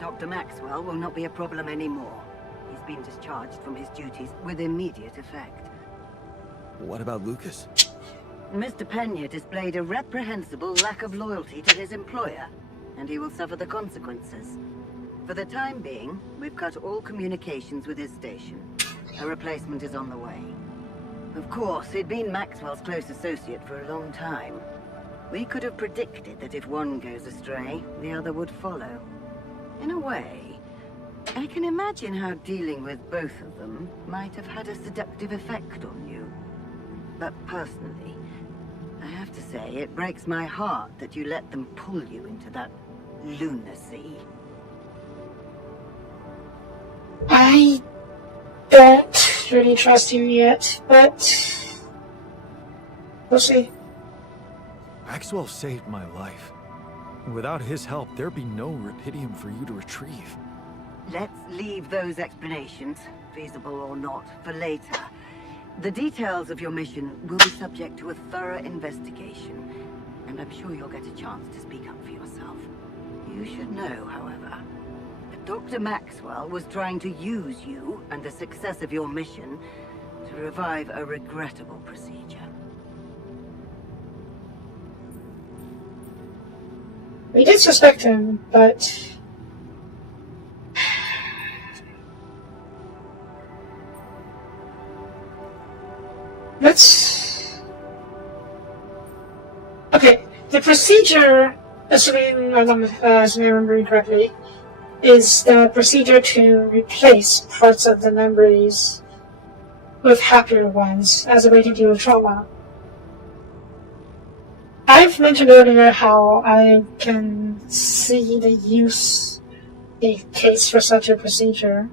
Dr. Maxwell will not be a problem anymore. He's been discharged from his duties with immediate effect. What about Lucas? Mr. Pena displayed a reprehensible lack of loyalty to his employer, and he will suffer the consequences. For the time being, we've cut all communications with his station. A replacement is on the way. Of course, he'd been Maxwell's close associate for a long time. We could have predicted that if one goes astray, the other would follow. In a way, I can imagine how dealing with both of them might have had a seductive effect on you. But personally, I have to say, it breaks my heart that you let them pull you into that lunacy. I don't really trust you yet, but we'll see. Maxwell saved my life. And without his help, there'd be no Rapidium for you to retrieve. Let's leave those explanations, feasible or not, for later. The details of your mission will be subject to a thorough investigation, and I'm sure you'll get a chance to speak up for yourself. You should know, however, that Dr. Maxwell was trying to use you and the success of your mission to revive a regrettable procedure. We did suspect him, but let's... Okay, the procedure, assuming I remember correctly, is the procedure to replace parts of the memories with happier ones as a way to deal with trauma. I've mentioned earlier how I can see the case for such a procedure,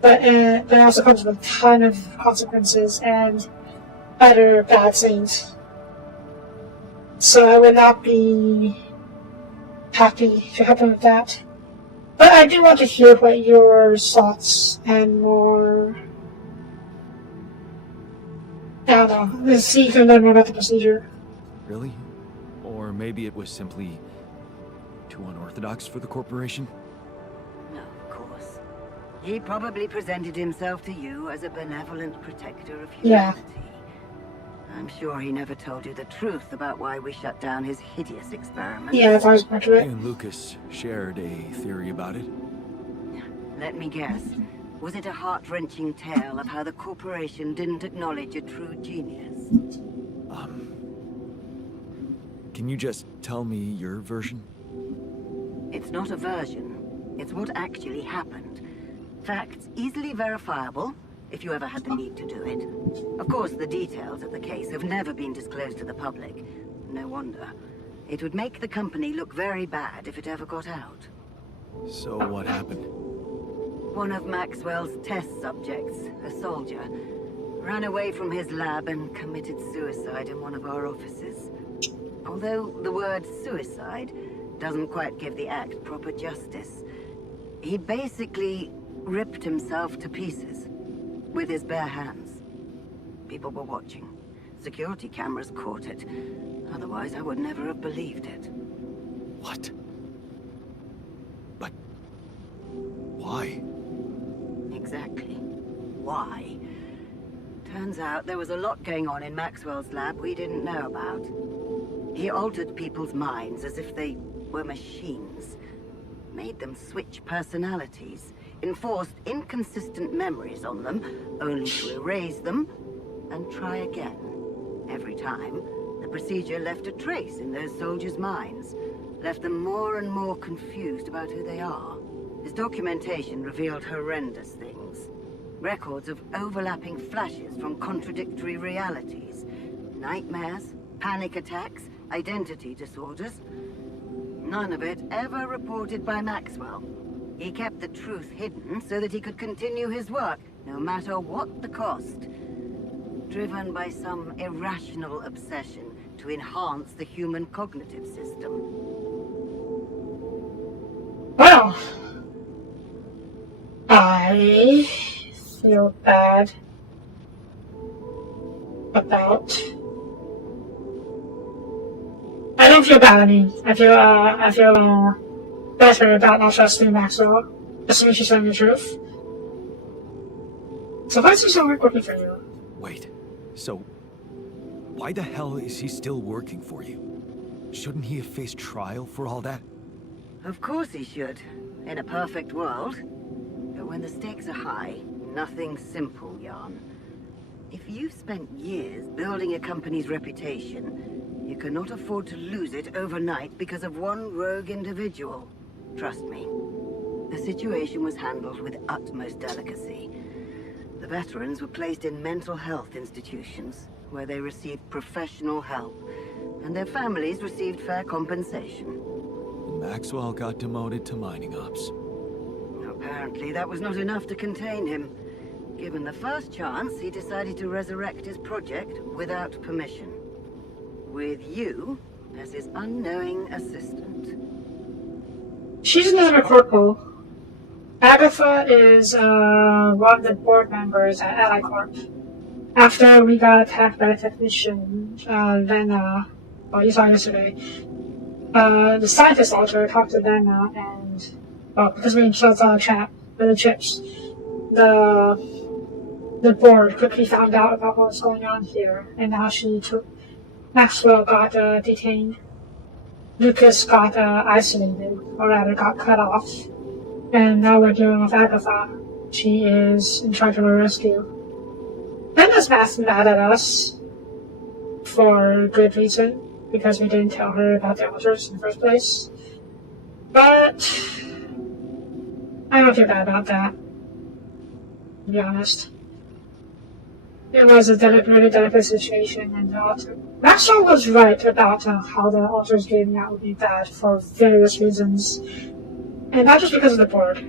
but it also comes with a ton of consequences and other bad things. So I would not be happy to help him with that. But I do want to hear what your thoughts and more... I don't know, let's see if you can learn more about the procedure. Really? Or maybe it was simply too unorthodox for the corporation? No, of course. He probably presented himself to you as a benevolent protector of humanity. I'm sure he never told you the truth about why we shut down his hideous experiments. Yeah, if I was accurate. You and Lucas shared a theory about it. Let me guess. Was it a heart-wrenching tale of how the corporation didn't acknowledge a true genius? Can you just tell me your version? It's not a version. It's what actually happened. Facts easily verifiable, if you ever had the need to do it. Of course, the details of the case have never been disclosed to the public. No wonder. It would make the company look very bad if it ever got out. So what happened? One of Maxwell's test subjects, a soldier, ran away from his lab and committed suicide in one of our offices. Although the word suicide doesn't quite give the act proper justice, he basically ripped himself to pieces with his bare hands. People were watching. Security cameras caught it. Otherwise, I would never have believed it. What? But... why? Exactly. Why? Turns out there was a lot going on in Maxwell's lab we didn't know about. He altered people's minds as if they were machines. Made them switch personalities. Enforced inconsistent memories on them, only to erase them and try again. Every time, the procedure left a trace in those soldiers' minds. Left them more and more confused about who they are. His documentation revealed horrendous things. Records of overlapping flashes from contradictory realities. Nightmares, panic attacks, identity disorders. None of it ever reported by Maxwell. He kept the truth hidden so that he could continue his work, no matter what the cost. Driven by some irrational obsession to enhance the human cognitive system. Well, I feel bad about... I don't feel bad, I feel better about not trusting Maxwell, assuming she's telling the truth. So why is he still working for you? Wait, so... why the hell is he still working for you? Shouldn't he have faced trial for all that? Of course he should, in a perfect world. But when the stakes are high, nothing's simple, Jan. If you've spent years building a company's reputation, you cannot afford to lose it overnight because of one rogue individual. Trust me. The situation was handled with utmost delicacy. The veterans were placed in mental health institutions, where they received professional help, and their families received fair compensation. Maxwell got demoted to mining ops. Apparently, that was not enough to contain him. Given the first chance, he decided to resurrect his project without permission. With you as his unknowing assistant. She's another corporal. Agatha is one of the board members at Ally Corp. After we got attacked by a technician, Lena, well, you saw yesterday, the scientist alter talked to Lena, and, well, because we shut on a chat with the chips, the board quickly found out about what was going on here, and now Maxwell got detained. Lucas got isolated, or rather got cut off, and now we're dealing with Agatha. She is in charge of a rescue. Lena's mad at us for good reason, because we didn't tell her about the alters in the first place. But I don't feel bad about that, to be honest. It was a really delicate situation, and Maxwell was right about how the alters gaming out would be bad for various reasons, and not just because of the board.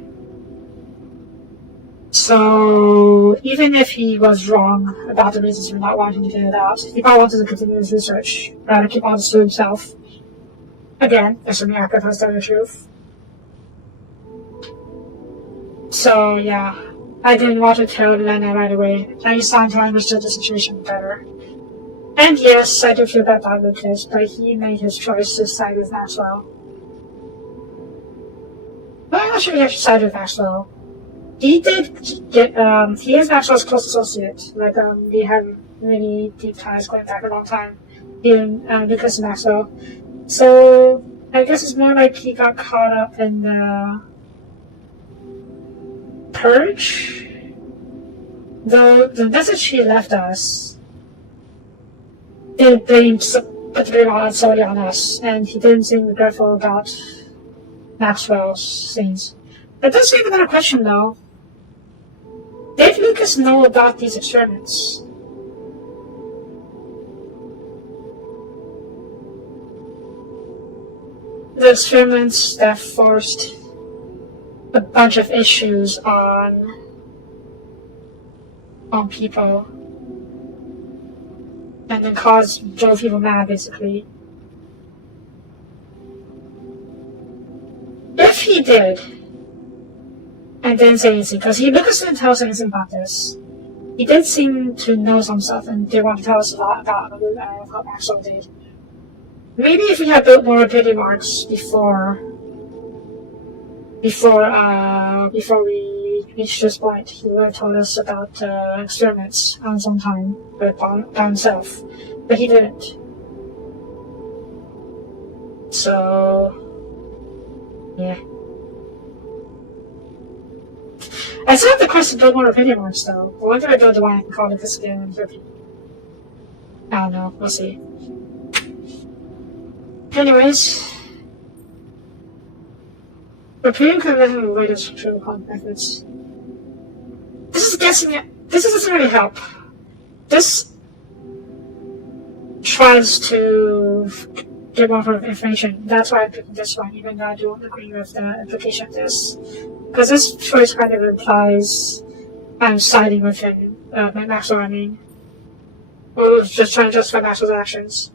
So, even if he was wrong about the reasons for not wanting to get it out, he probably wanted to continue his research, rather keep all this to himself. Again, assuming Agatha's telling the truth. So, yeah. I didn't want to tell Lena right away. I used time to understand the situation better. And yes, I do feel bad about Lucas, but he made his choice to side with Maxwell. But I'm not sure he actually sided with Maxwell. He did get, he is Maxwell's close associate. Like, we have really deep ties going back a long time. He and Lucas and Maxwell. So, I guess it's more like he got caught up in the purge? Though the message he left us did blame solely on us, and he didn't seem regretful about Maxwell's things. That does leave another question though. Did Lucas know about these experiments? The experiments that forced a bunch of issues on people, and then drove people mad, basically. If he did, and didn't say anything, because Lucas didn't tell us anything about this. He did seem to know some stuff, and did want to tell us a lot about what Maxwell did. Maybe if we had built more pity marks before we reached this point, he would have told us about experiments on some time by himself, but he didn't. So, yeah. I still have the quest to build more opinion marks though. I wonder if I build the one I can call it this again and I don't know, we'll see. Anyways, Repeating could let him avoid his true methods. This doesn't really help. This tries to get more information. That's why I'm picking this one, even though I don't agree with the implication of this. Because this choice kind of implies I'm siding with him, Maxwell, I mean. Or just trying to justify Maxwell's actions.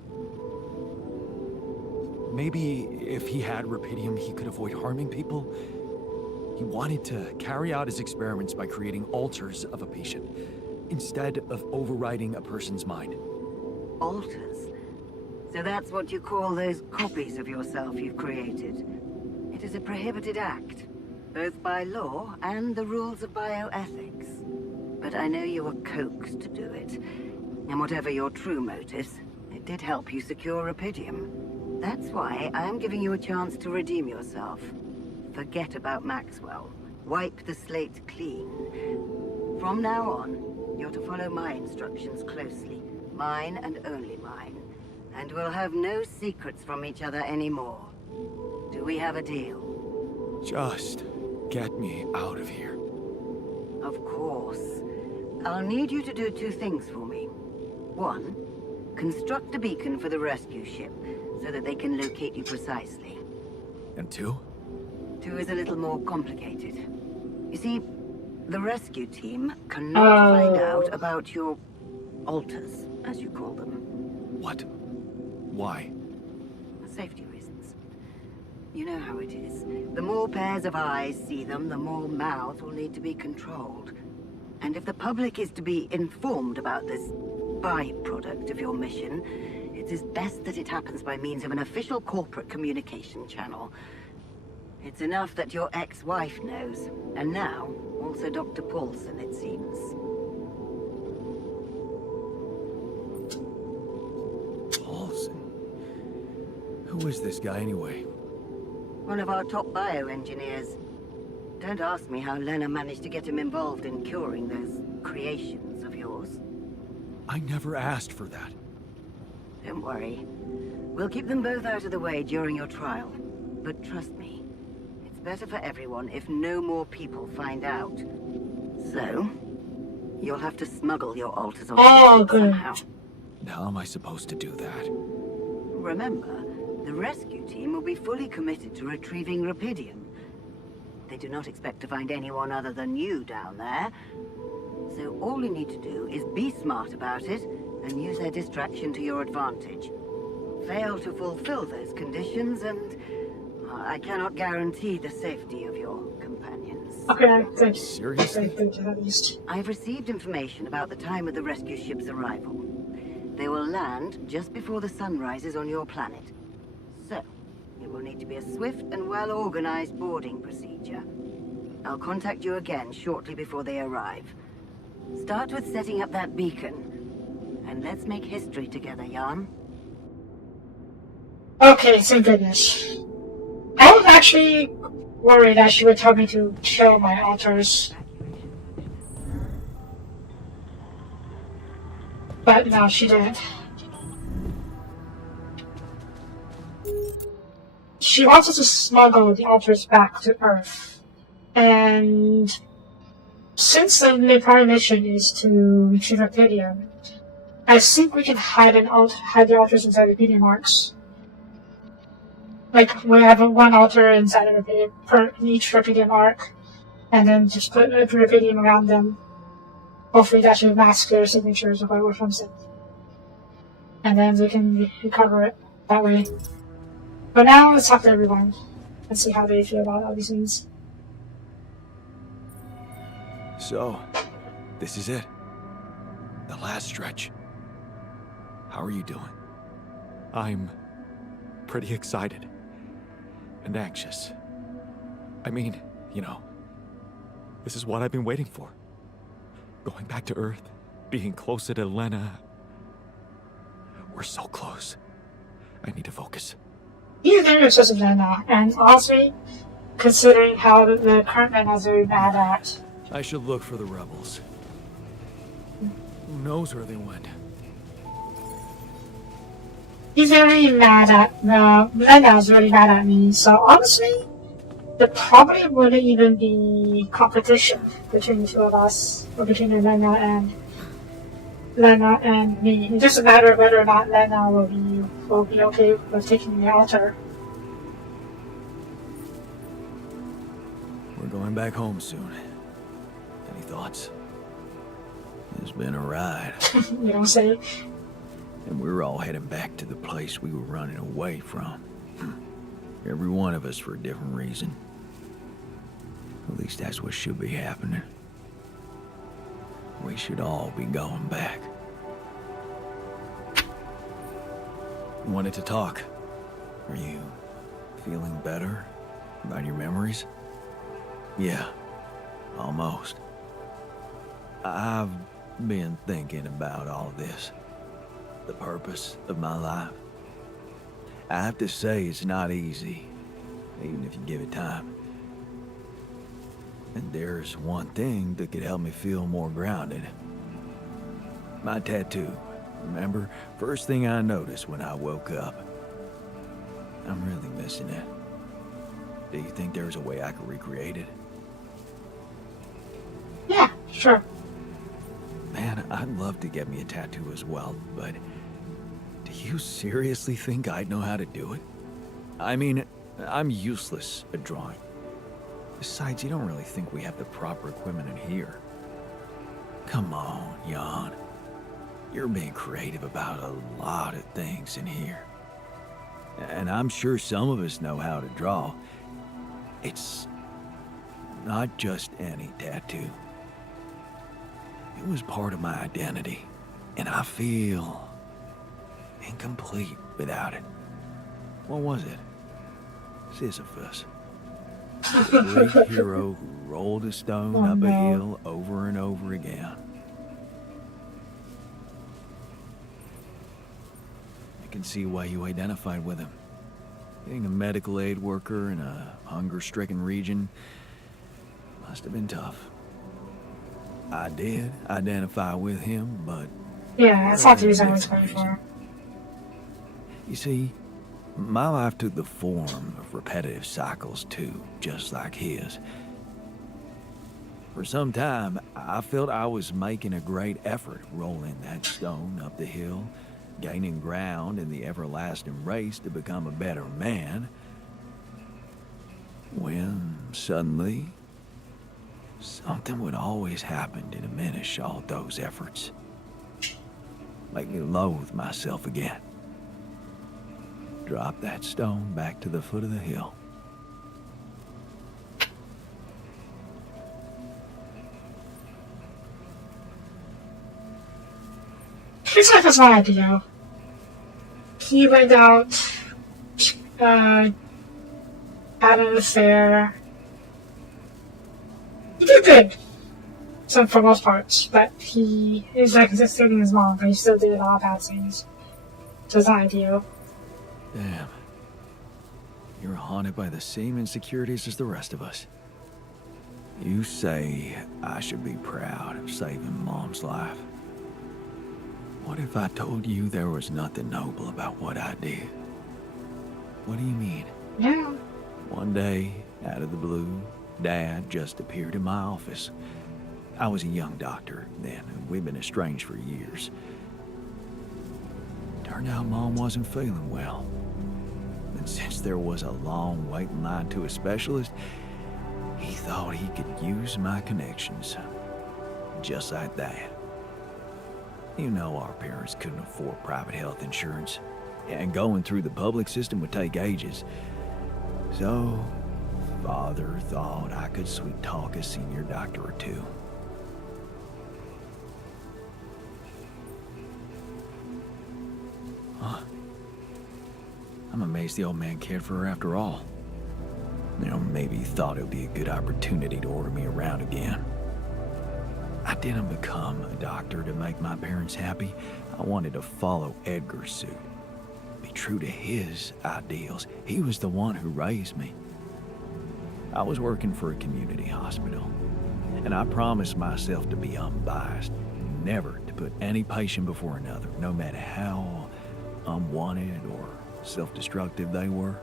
Maybe if he had Rapidium, he could avoid harming people. He wanted to carry out his experiments by creating alters of a patient, instead of overriding a person's mind. Alters? So that's what you call those copies of yourself you've created. It is a prohibited act, both by law and the rules of bioethics. But I know you were coaxed to do it. And whatever your true motives, it did help you secure Rapidium. That's why I'm giving you a chance to redeem yourself. Forget about Maxwell. Wipe the slate clean. From now on, you're to follow my instructions closely. Mine and only mine. And we'll have no secrets from each other anymore. Do we have a deal? Just get me out of here. Of course. I'll need you to do two things for me. One, construct a beacon for the rescue ship, so that they can locate you precisely. And two? Two is a little more complicated. You see, The rescue team cannot find out about your alters, as you call them. What? Why? Safety reasons. You know how it is. The more pairs of eyes see them, the more mouths will need to be controlled. And if the public is to be informed about this byproduct of your mission, it is best that it happens by means of an official corporate communication channel. It's enough that your ex-wife knows, and now also Dr. Paulson, it seems. Paulson? Who is this guy anyway? One of our top bioengineers. Don't ask me how Lena managed to get him involved in curing those creations of yours. I never asked for that. Don't worry. We'll keep them both out of the way during your trial. But trust me, it's better for everyone if no more people find out. So, you'll have to smuggle your alters off somehow. How am I supposed to do that? Remember, the rescue team will be fully committed to retrieving Rapidium. They do not expect to find anyone other than you down there. So all you need to do is be smart about it and use their distraction to your advantage. Fail to fulfill those conditions and I cannot guarantee the safety of your companions. Okay, good. Seriously? Good, at least. I've received information about the time of the rescue ship's arrival. They will land just before the sun rises on your planet. So, it will need to be a swift and well-organized boarding procedure. I'll contact you again shortly before they arrive. Start with setting up that beacon. And let's make history together, Jan. Okay, thank goodness. I was actually worried that she would tell me to kill my alters. But no, she didn't. She wants us to smuggle the alters back to Earth. And since the primary mission is to retrieve Rapidium, I think we can hide the alters inside Rapidium arcs. Like, we have one altar inside of each Rapidium arc, and then just put Rapidium around them. Hopefully that should mask their signatures of whatever from it. And then we can recover it that way. But now let's talk to everyone and see how they feel about all these things. So, this is it. The last stretch. How are you doing? I'm pretty excited. And anxious. I mean, you know, this is what I've been waiting for. Going back to Earth, being closer to Lena. We're so close. I need to focus. He's very obsessed with Lena, and honestly, considering how the current Lena is very bad at. I should look for the rebels. Who knows where they went? He's very mad at Lena is really mad at me, so honestly, there probably wouldn't even be competition between the two of us, or between Lena and me. It's just a matter of whether or not Lena will be okay with taking the altar. We're going back home soon. Any thoughts? It's been a ride. You don't say. And we're all heading back to the place we were running away from. Every one of us for a different reason. At least that's what should be happening. We should all be going back. You wanted to talk. Are you feeling better about your memories? Yeah, almost. I've been thinking about all this. The purpose of my life. I have to say it's not easy, even if you give it time. And there's one thing that could help me feel more grounded. My tattoo. Remember? First thing I noticed when I woke up. I'm really missing it. Do you think there's a way I could recreate it? Yeah, sure. Man, I'd love to get me a tattoo as well, but do you seriously think I'd know how to do it? I mean, I'm useless at drawing. Besides, you don't really think we have the proper equipment in here. Come on, Jan. You're being creative about a lot of things in here. And I'm sure some of us know how to draw. It's not just any tattoo. It was part of my identity, and I feel incomplete without it. What was it? Sisyphus. The great hero who rolled a stone up a hill over and over again. I can see why you identified with him. Being a medical aid worker in a hunger-stricken region must have been tough. I did identify with him, but... Yeah, that's not the reason I was going for. You see, my life took the form of repetitive cycles too, just like his. For some time, I felt I was making a great effort rolling that stone up the hill, gaining ground in the everlasting race to become a better man, when suddenly something would always happen to diminish all those efforts. Make me loathe myself again. Drop that stone back to the foot of the hill. It's like that's my idea. He went out, had an affair. He did good, some for most parts, but he is like consistent his mom, but he still did a lot of bad things. So it's not ideal. Damn. You're haunted by the same insecurities as the rest of us. You say I should be proud of saving Mom's life. What if I told you there was nothing noble about what I did? What do you mean? Yeah. One day, out of the blue, Dad just appeared in my office. I was a young doctor then, and we'd been estranged for years. Turned out Mom wasn't feeling well. And since there was a long waiting line to a specialist, he thought he could use my connections. Just like that. You know our parents couldn't afford private health insurance, and going through the public system would take ages. So, Father thought I could sweet-talk a senior doctor or two. Huh. I'm amazed the old man cared for her after all. You know, maybe he thought it would be a good opportunity to order me around again. I didn't become a doctor to make my parents happy. I wanted to follow Edgar's suit. Be true to his ideals. He was the one who raised me. I was working for a community hospital, and I promised myself to be unbiased, never to put any patient before another, no matter how unwanted or self-destructive they were.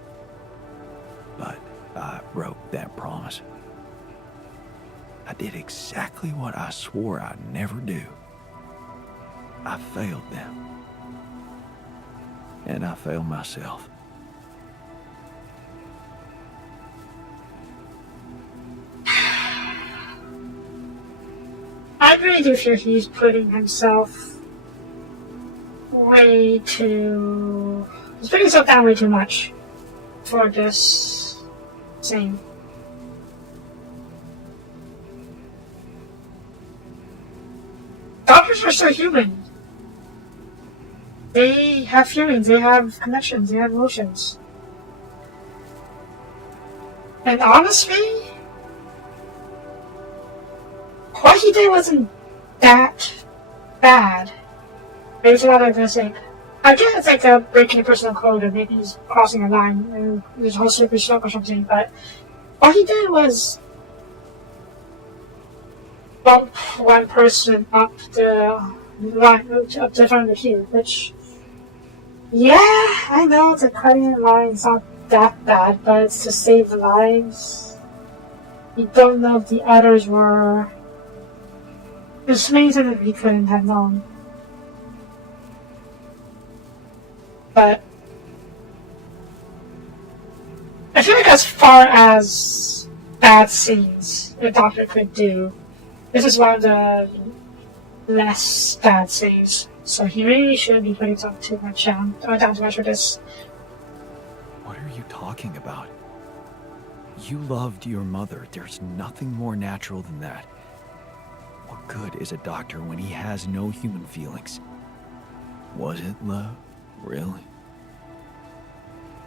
But I broke that promise. I did exactly what I swore I'd never do. I failed them. And I failed myself. I really do feel he's putting himself way too... He's putting himself down way too much for this scene. Doctors are so human. They have feelings, they have connections, they have emotions. And honestly, what he did wasn't that bad. Maybe it's not like I get it's like a breaking a personal code, or maybe he's crossing a line, and there's a whole slippery slope or something, but what he did was bump one person up the line, up the front of the queue, which, yeah, I know it's a cutting line, it's not that bad, but it's to save lives. You don't know if the others were... There's many things that we couldn't have known. But I feel like as far as bad scenes a doctor could do. This is one of the less bad scenes, so he really shouldn't be putting down too much for this. What are you talking about? You loved your mother. There's nothing more natural than that. What good is a doctor when he has no human feelings? Was it love? Really?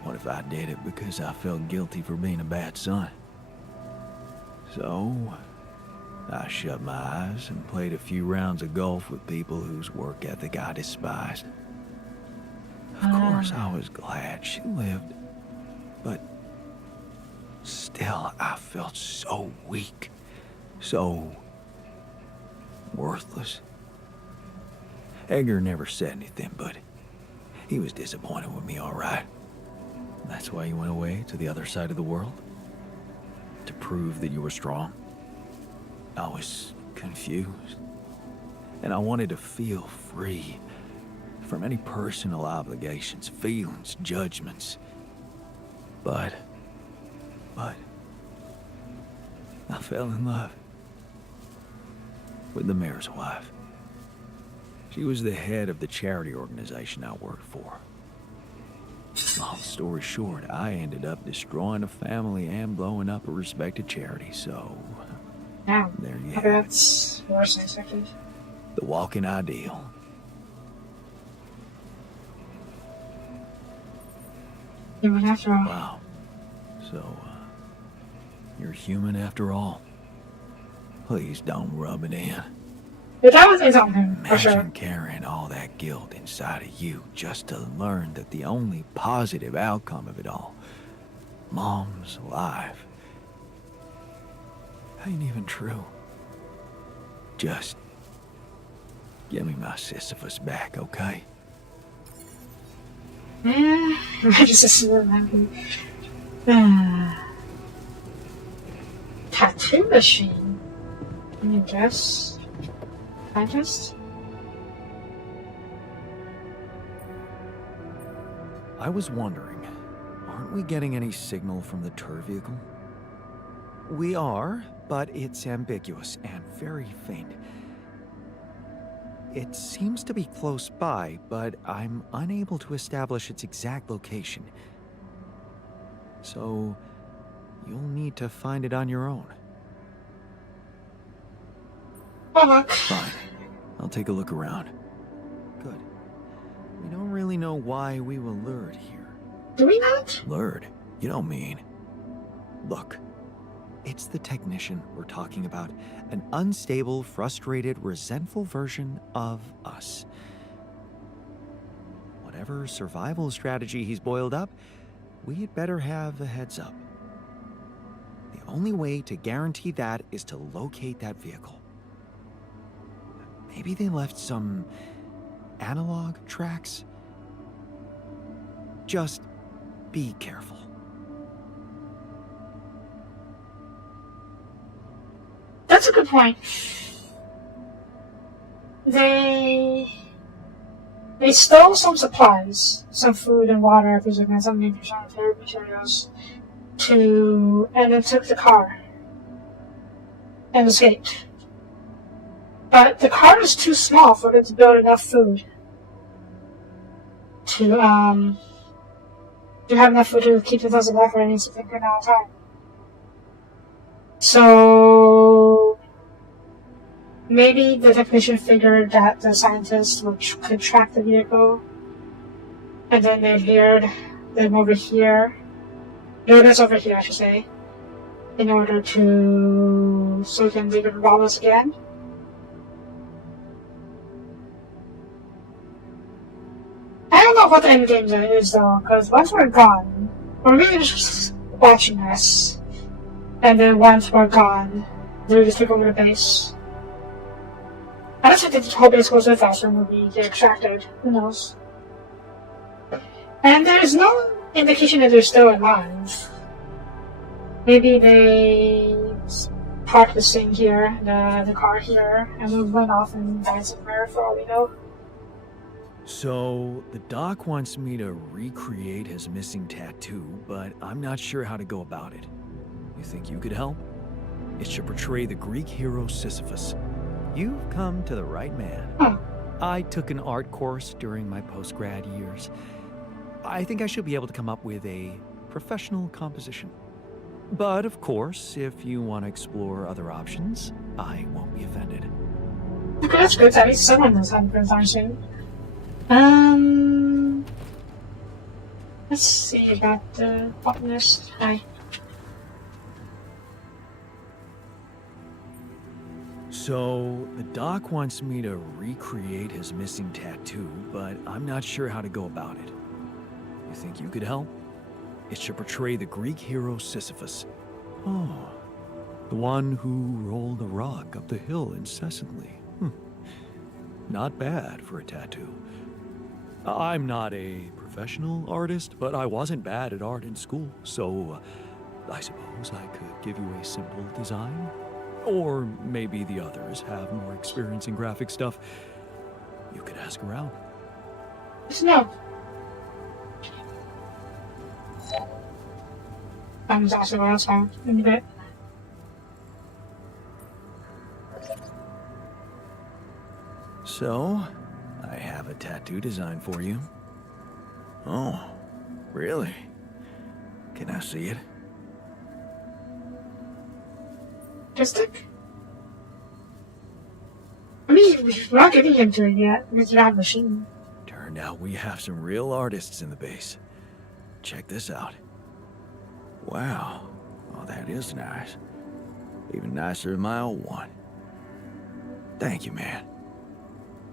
What if I did it because I felt guilty for being a bad son? So, I shut my eyes and played a few rounds of golf with people whose work ethic I despised. Of course, I was glad she lived, but still, I felt so weak, so worthless. Edgar never said anything, but he was disappointed with me, all right. That's why you went away to the other side of the world? To prove that you were strong? I was confused, and I wanted to feel free from any personal obligations, feelings, judgments. But I fell in love with the mayor's wife. She was the head of the charity organization I worked for. Long story short, I ended up destroying a family and blowing up a respected charity, so Yeah, there you have it. that's worse than expected. The walking ideal. Even after all. Wow. So, you're human after all. Please don't rub it in. But that was something, for Imagine sure. carrying all that guilt inside of you just to learn that the only positive outcome of it all, Mom's life, ain't even true. Just give me my Sisyphus back, okay? Yeah, I just assume tattoo machine. I guess. Scientist? I was wondering, aren't we getting any signal from the tour vehicle? We are, but it's ambiguous and very faint. It seems to be close by, but I'm unable to establish its exact location. So, you'll need to find it on your own. Oh, look. Fine. I'll take a look around. Good. We don't really know why we were lured here. Do we not? Lured? You don't mean... Look, it's the technician we're talking about. An unstable, frustrated, resentful version of us. Whatever survival strategy he's boiled up, we'd better have a heads up. The only way to guarantee that is to locate that vehicle. Maybe they left some analog tracks? Just be careful. That's a good point. They stole some supplies, some food and water, presumably some nutritional materials, and then took the car and escaped. But the car is too small for them to build enough food to have enough food to keep themselves alive for any significant amount of time. So maybe the technician figured that the scientists could track the vehicle, and then they lured them over here. Lured us over here, I should say, in order so they can rob us again. I don't know what the end game is though, because once we're gone, or maybe they're just watching us, and then once we're gone, they'll just take over the base. I don't think the whole base goes with us when we get extracted. Who knows? And there's no indication that they're still alive. Maybe they parked this thing here, the car here, and we went off and died somewhere for all we know. So, the doc wants me to recreate his missing tattoo, but I'm not sure how to go about it. You think you could help? It's to portray the Greek hero Sisyphus. You've come to the right man. Oh. I took an art course during my post-grad years. I think I should be able to come up with a professional composition. But of course, if you want to explore other options, I won't be offended. Okay, that's good. At least someone knows how to pronunciation. Let's see about the botanist. Hi. So, the doc wants me to recreate his missing tattoo, but I'm not sure how to go about it. You think you could help? It should portray the Greek hero Sisyphus. Oh, the one who rolled a rock up the hill incessantly. Not bad for a tattoo. I'm not a professional artist, but I wasn't bad at art in school, so I suppose I could give you a simple design. Or maybe the others have more experience in graphic stuff. You could ask around. No. I'm also outside in a bit. So, I have a tattoo design for you. Oh, really? Can I see it? Artistic? I mean, we're not getting into it yet. We don't have a machine. Turned out we have some real artists in the base. Check this out. Wow. Oh, that is nice. Even nicer than my old one. Thank you, man.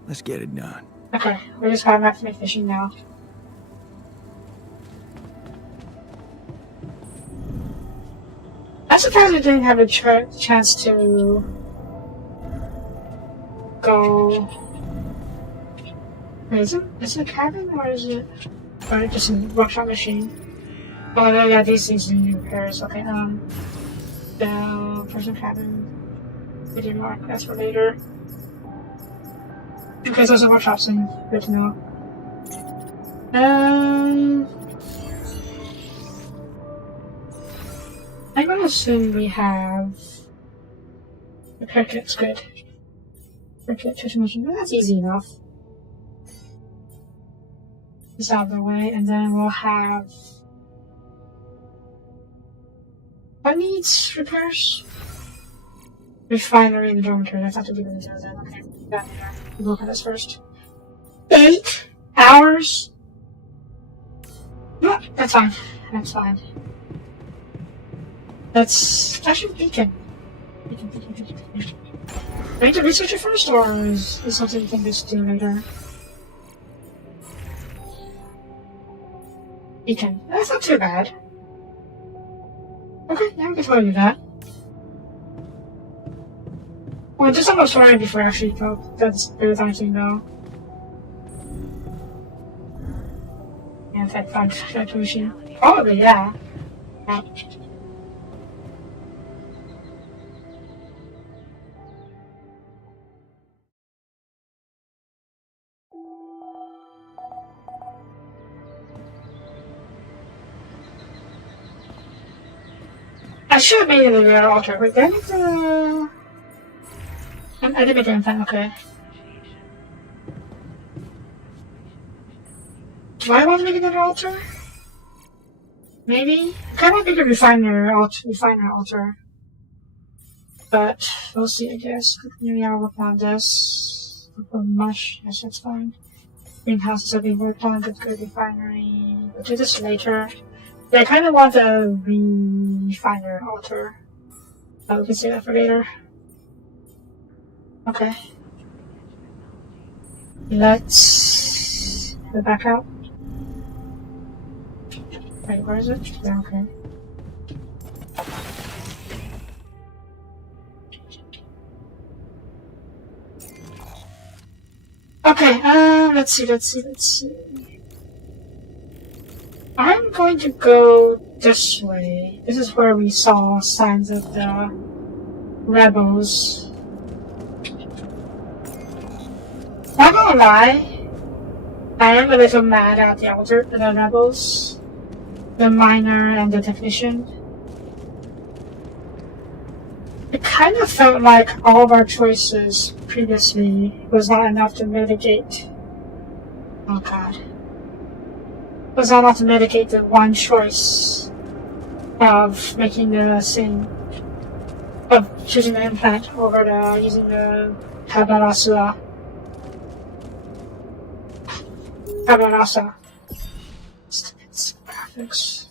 Let's get it done. Okay, we're just going back to my fishing now. I'm surprised I didn't have a chance to go. Wait, is it a cabin or is it just a workshop machine? Oh no, yeah, these things need repairs. Okay, the person cabin video mark. That's for later. Because there's a workshop soon. Good to know. I'm gonna assume we have the cricket's good. Cricket fishing machine, but that's easy enough. It's out of the way, and then we'll have. What needs repairs? Refinery and dormitory. That's not to be the details then. Okay, got it there. We'll look at this first. 8 hours? No, that's fine. That's fine. That's actually Beacon. Beacon. Do I need to research it first, or is this something we can just do later? Beacon. That's not too bad. Okay, yeah, we can totally do that. Well, just almost right before I actually felt that's the thing though. Yeah, type 5 tattoo machine. Probably, yeah. I should have made it a rare altar, but then it's I did make it in time, okay. Do I want to make another altar? Maybe? I kind of want to make a refiner altar. But we'll see, I guess. Maybe I'll work on this. Mush, yes, that's fine. Greenhouses are being worked on, good refinery. We'll do this later. Yeah, I kind of want a refiner altar. But we can save that for later. Okay. Let's go back out. Wait, where is it? Yeah, okay. Okay, let's see. I'm going to go this way. This is where we saw signs of the rebels. Not gonna lie, I am a little mad at the rebels. The miner and the technician. It kind of felt like all of our choices previously was not enough to mitigate. Oh god. Was not enough to mitigate the one choice of making the same. Of choosing the implant over the using the Tabarasa. It's graphics.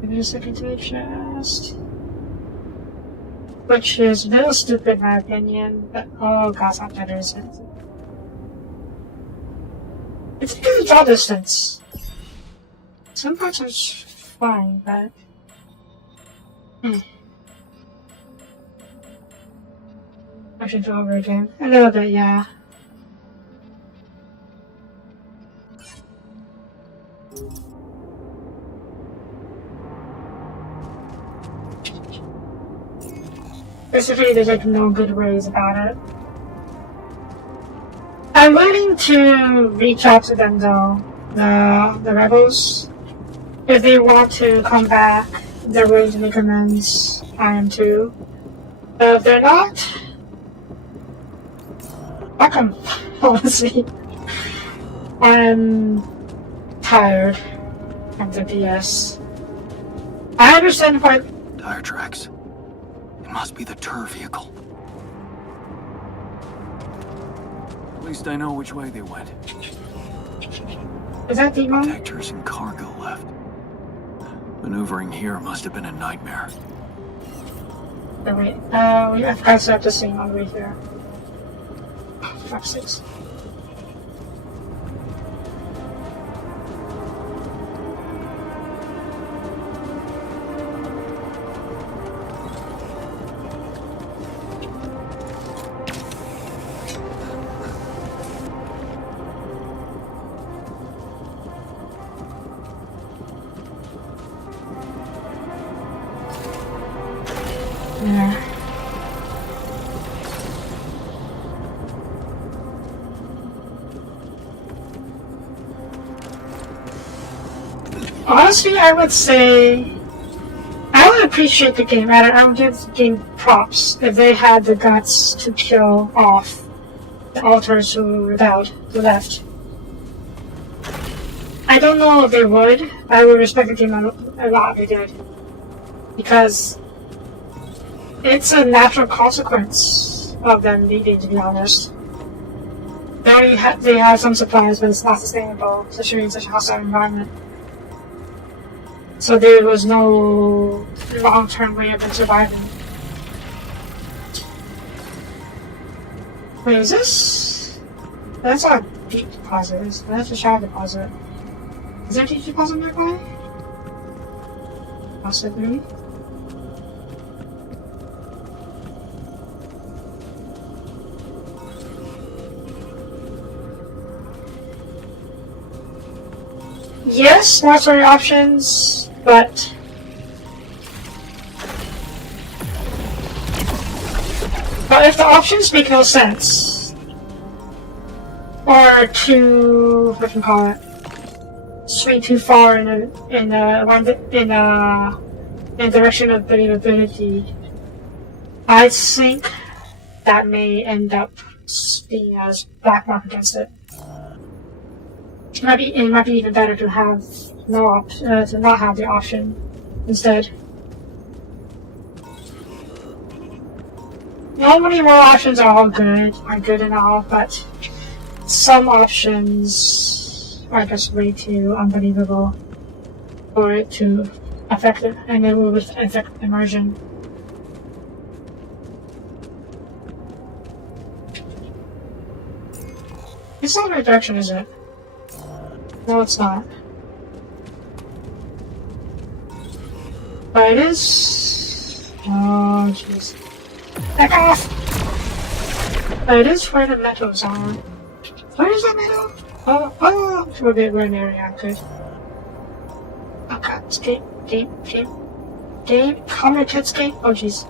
Give me a second to adjust. Which is a little stupid in my opinion, but oh god, how better is it? It's because of draw distance. Some parts are fine, but I should draw over again. A little bit, yeah. Basically, there's like no good ways about it. I'm willing to reach out to them though, the rebels. If they want to come back, they're willing to make amends. I am too. But if they're not, fuck 'em, honestly. I'm tired of the BS. I understand why. Tire tracks. It must be the tour vehicle. At least I know which way they went. Is that Demon? Protectors and cargo left. Maneuvering here must have been a nightmare. Oh, wait, we have to set the same on the way here. 5, 6. Yeah. Honestly, I would say I would appreciate the game. Rather, I would give the game props if they had the guts to kill off the alters who rebelled, who left. I don't know if they would. I would respect the game a lot if they did, because it's a natural consequence of them leaving, to be honest. They have some supplies, but it's not sustainable, especially in such a hostile environment. So there was no long-term way of them surviving. Wait, is this? That's not a deep deposit. That's a shallow deposit. Is there a deep deposit nearby? Possibly. Yes, more story options, but if the options make no sense, or too, what can you call it, swing too far in the direction of believability, I think that may end up being as black mark against it. It might be even better to have to not have the option instead. Normally, more options are good and all, but some options are just way too unbelievable for it to affect it, and it will affect immersion. It's not the right direction, is it? No, it's not. But it is. Oh, jeez. Back off! But it is where the metals are. Where is that metal? Oh, to a bit right there, yeah, good. Oh god, escape, game. Come here, kid, escape. Oh, jeez.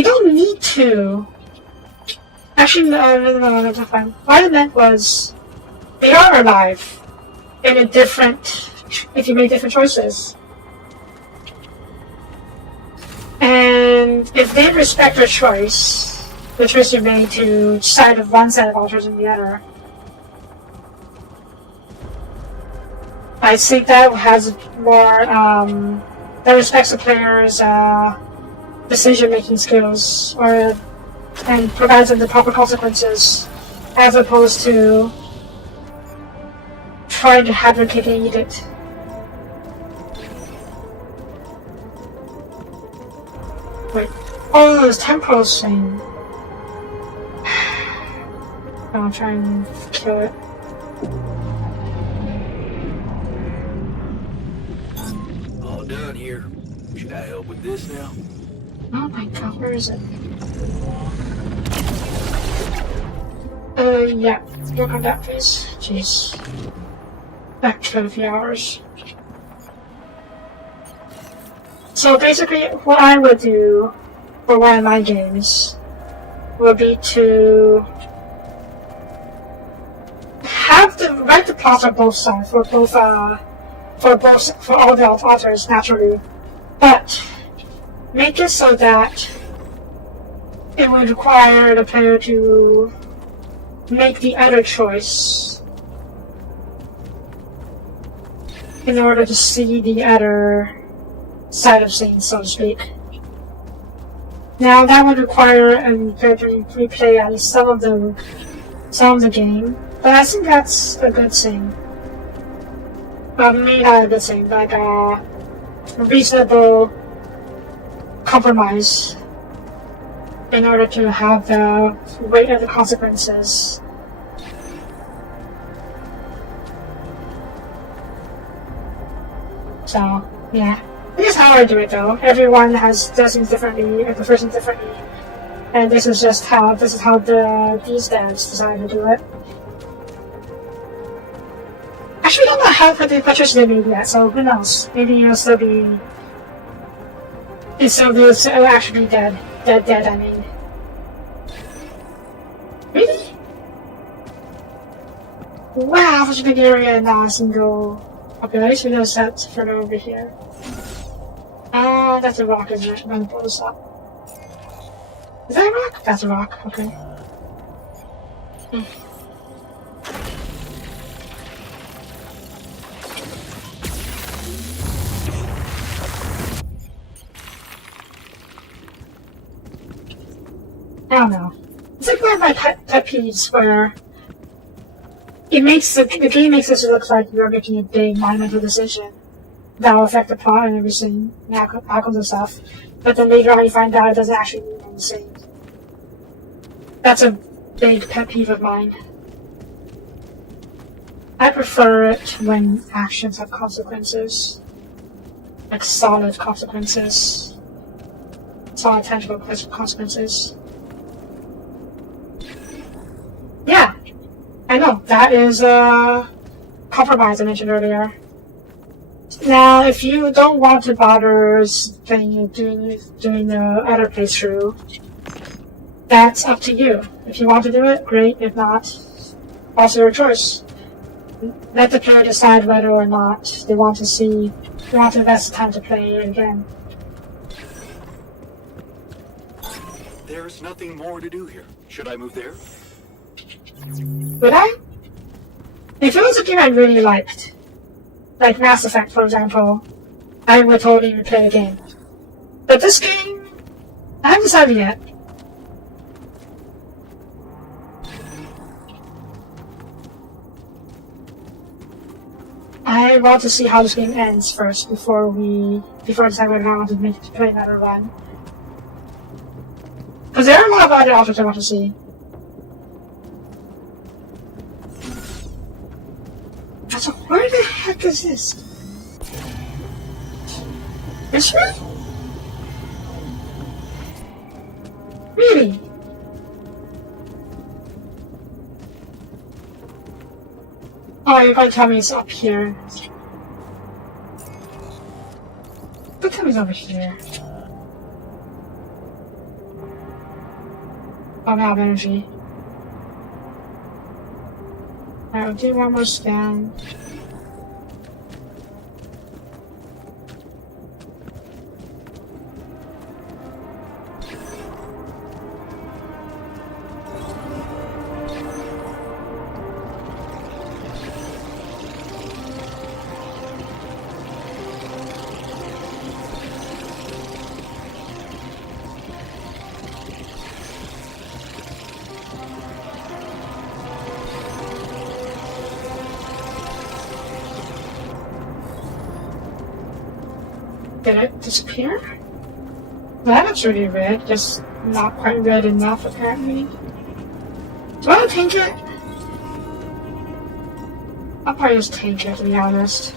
they don't need to. Actually, no, that's fine. What I meant was, they are alive in a different, if you make different choices. And if they respect your choice, the choice you made to side of one set of alters and the other, I think that has more, that respects the player's decision-making skills, and provides them the proper consequences, as opposed to trying to have your cake and eat it. Wait. Oh, this temporal thing. I'll try and kill it. All done here. Should I help with this now? Oh my god, where is it? Yeah. Work on that, please. Jeez. Back to a few hours. So basically, what I would do for one of my games would be to write the plot on both sides for all the authors naturally, but make it so that it would require the player to make the other choice in order to see the other side of things, so to speak. Now that would require a player to replay at least some of the game, but I think that's a good thing. Well, maybe not a good thing, like a reasonable compromise in order to have the weight of the consequences. So, yeah. This is how I do it though. Everyone does things differently, and prefers things differently. And this is how these devs decide to do it. Actually, I don't know how the patches they made yet, so who knows? Maybe it'll still be. It'll actually be dead. Dead, I mean. Really? Wow, such a big area and not a single population is set further over here. That's a rock, isn't it? I'm gonna pull this up. Is that a rock? That's a rock, okay. I don't know. It's like one of my pet peeves where the game makes it look like you're making a big monumental decision that will affect the plot and everything, and outcomes and stuff. But then later on you find out it doesn't actually mean anything. That's a big pet peeve of mine. I prefer it when actions have consequences. Like solid consequences. Solid tangible consequences. Yeah, I know. That is a compromise I mentioned earlier. Now, if you don't want to bother doing the other playthrough, that's up to you. If you want to do it, great. If not, also your choice. Let the player decide whether or not they want to invest the time to play it again. There's nothing more to do here. Should I move there? Would I? If it was a game I really liked, like Mass Effect, for example, I would totally replay the game. But this game, I haven't decided yet. I want to see how this game ends first before I decide whether I want to play another run. Because there are a lot of other options I want to see. So where the heck is this? This way? Really? Oh, you're going to tell me it's up here. Don't tell me it's over here. I don't have energy. Alright, we'll do one more scan. Did it disappear? That looks really red, just not quite red enough apparently. Do I want to tank it? I'll probably just tank it, to be honest.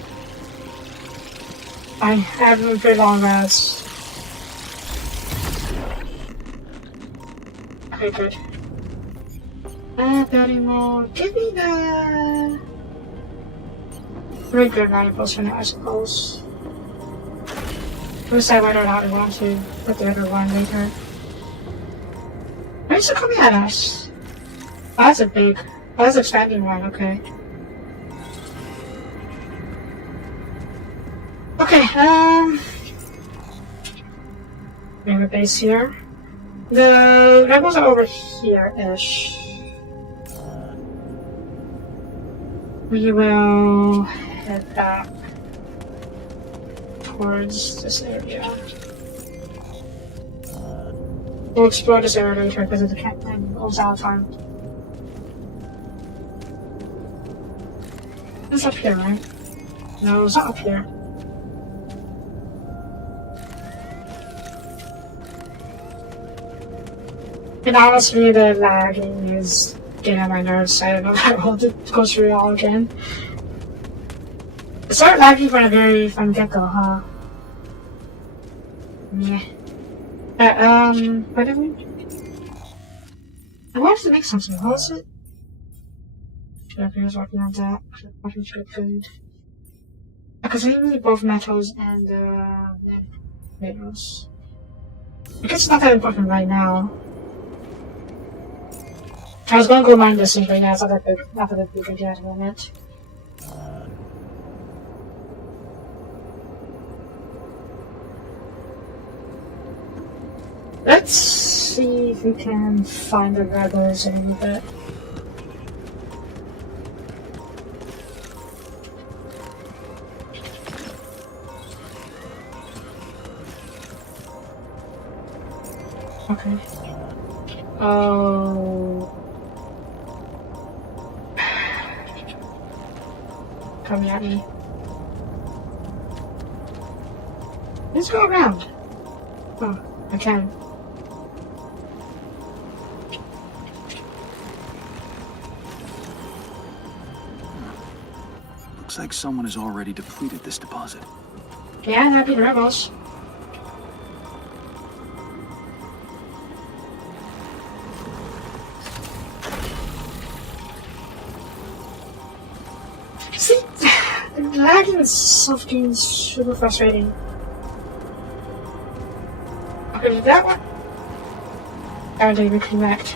I haven't put on rest. Okay, good. Building mode. Give me the regular rifles for now, I suppose. We'll decide whether or not we want to put the other one later. Where's it coming at us? Oh, that's a big. Oh, that's an expanding one, okay. Okay, we have a base here. The rebels are over here-ish. We will head back towards this area. We'll explore this area later because it's a campaign. It's out of time. It's up here, right? No, it's not up here. And honestly, the lagging is getting on my nerves. I don't know if I want to go through it all again. It started lagging from the get-go, huh? Yeah. What did we... I wanted to make something. What was it? I was working on that. Working to get food. Because we need both metals and, minerals. I guess it's not that important right now. I was gonna go mine this thing, but yeah, it's not that big idea at the moment. Let's see if we can find the rebels in a bit. Okay. Oh. Coming at me. Let's go around. Oh, I can. Looks like someone has already depleted this deposit. Yeah, that'd be the rebels. See, lagging is something super frustrating. Okay, did that one? I didn't even connect.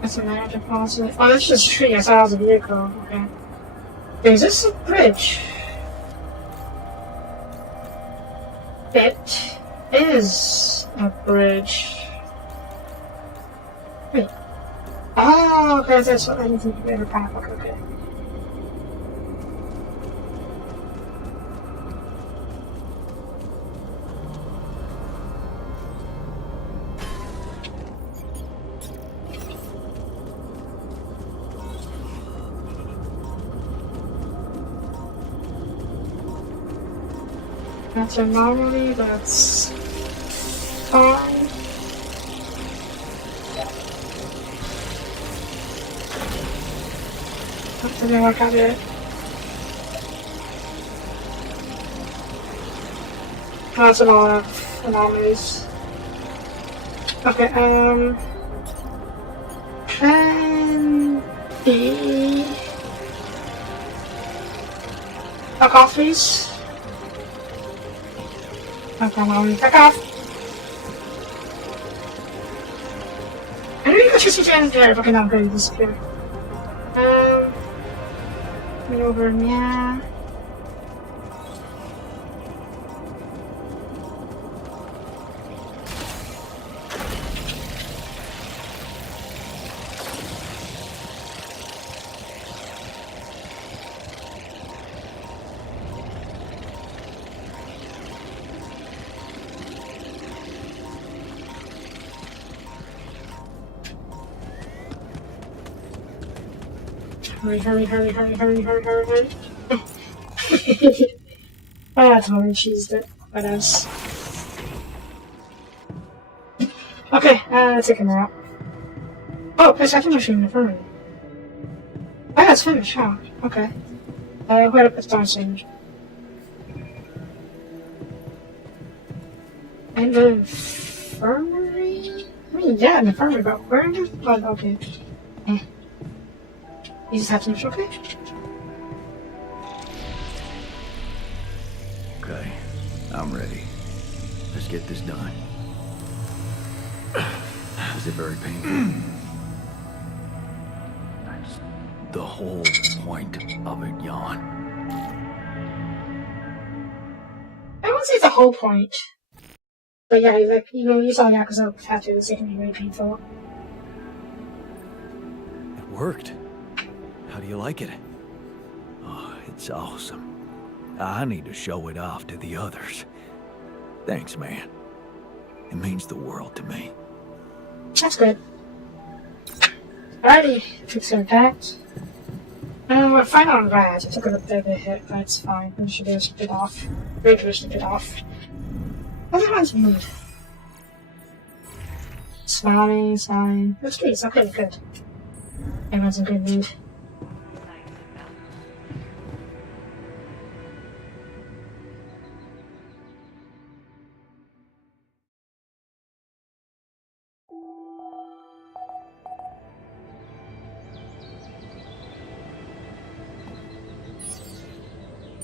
That's a mana deposit. Oh, that's just a tree. I thought it was a vehicle. Okay. Wait, is this a bridge? It is a bridge. Wait. Oh, okay, that's what I need to do. Okay. That's an anomaly, that's fine. That didn't work out yet. That's a lot of anomalies. Okay, can be back off, please. Okay, now back off. I don't even know if you there. Okay, now I'm going to disappear. Right over, yeah. Hurry, hurry, hurry, hurry, hurry, hurry, hurry, hurry. Oh, I totally cheesed it. What else? Okay, take him out. Oh, there's a machine in front of me. Oh, yeah, it's finished, huh? Okay. Where to put the time change? And the infirmary? I mean, yeah, the infirmary, but where is it? Oh, okay. You just have to finish, okay? Okay, I'm ready. Let's get this done. Was it very painful? That's the whole point of it, Jan. I won't say it's the whole point. But yeah, like, you saw Yakuza tattoos, it can be really painful. It worked. How do you like it? Oh, it's awesome. I need to show it off to the others. Thanks, man. It means the world to me. That's good. Alrighty, fix your impact. We're fine on red. I took a bit of a hit, but it's fine. We should be able to get off. Wait for us to get off. Everyone's mood. Smiling, smiling. Looks good, it's okay, good. Everyone's in good mood.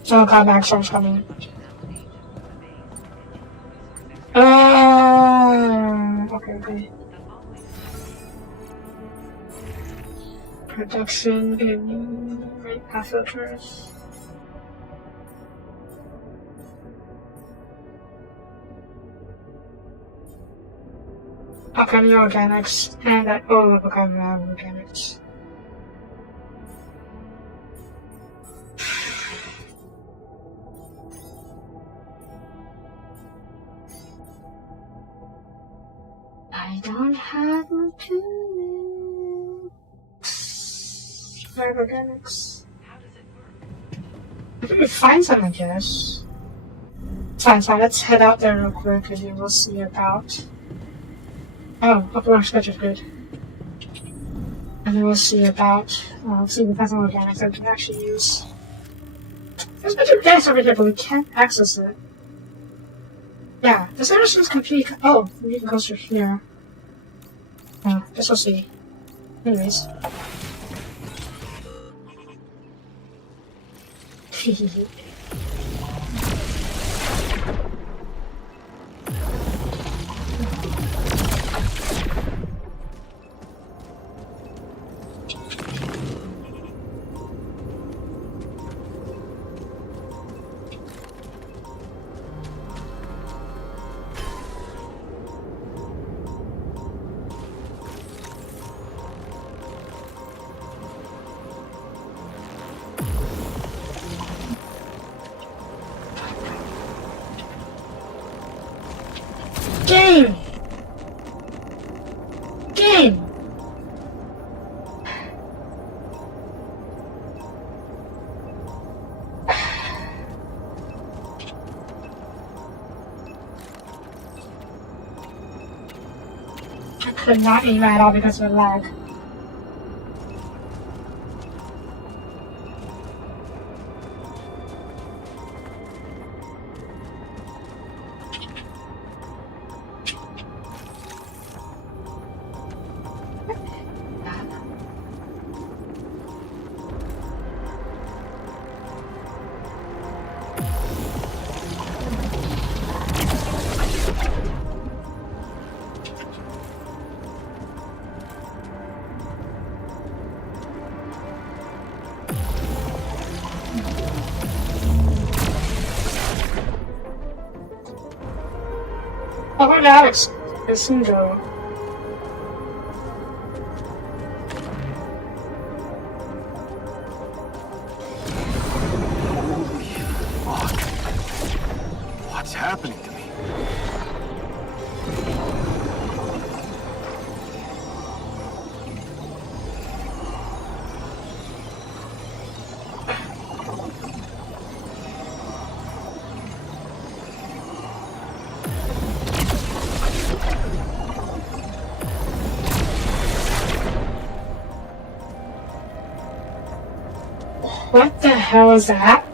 So combat action's coming. Okay. Production in rate path filters. Okay, new organics, and that all of the organics. I don't have much organics. I think we find some, I guess. Fine, let's head out there real quick and then we'll see about. Oh, upper sketch is good. And then we'll see about. See if we find some organics that we can actually use. There's a bunch of gas over here, but we can't access it. Yeah, this area is complete. Oh, we can go through here. Guess we'll see. Anyways. could not aim at all because of the lag. Oh, where did Alex go? Holy fuck. What's happening to me? What the hell is that?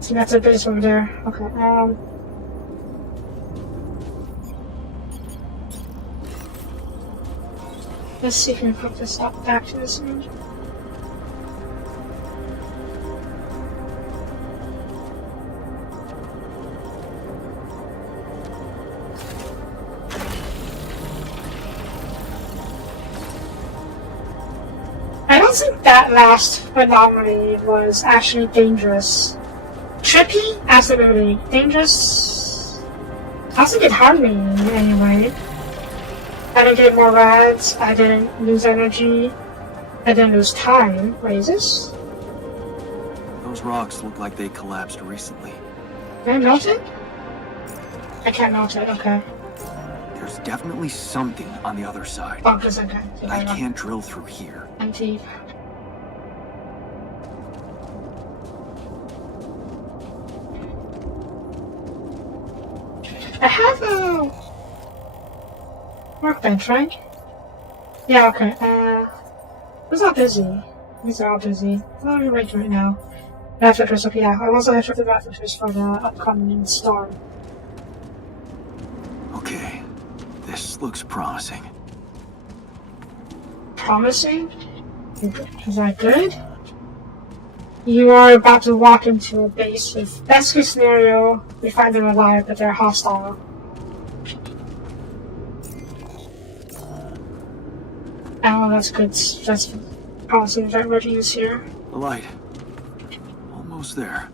So that's a base over there. Okay, let's see if we can put this up back to this image. I don't think that last anomaly was actually dangerous. Trippy? Absolutely. Dangerous? I don't think it harmed me anyway. I didn't get more rads, I didn't lose energy, I didn't lose time. Wait, is this? Those rocks look like they collapsed recently. Can I melt it? I can't melt it, okay. There's definitely something on the other side. Oh, because okay. I can't drill through here. Empty. I have a workbench, right? Yeah, okay. Who's all busy? These are all busy. Oh, you're right now. Map filters, okay, yeah. I also have to map filters for the upcoming storm. Okay, this looks promising. Promising? Is that good? You are about to walk into a base with best case scenario, we find them alive, but they're hostile. Oh, that's good. That's promising that we're to use here. The light. Almost there.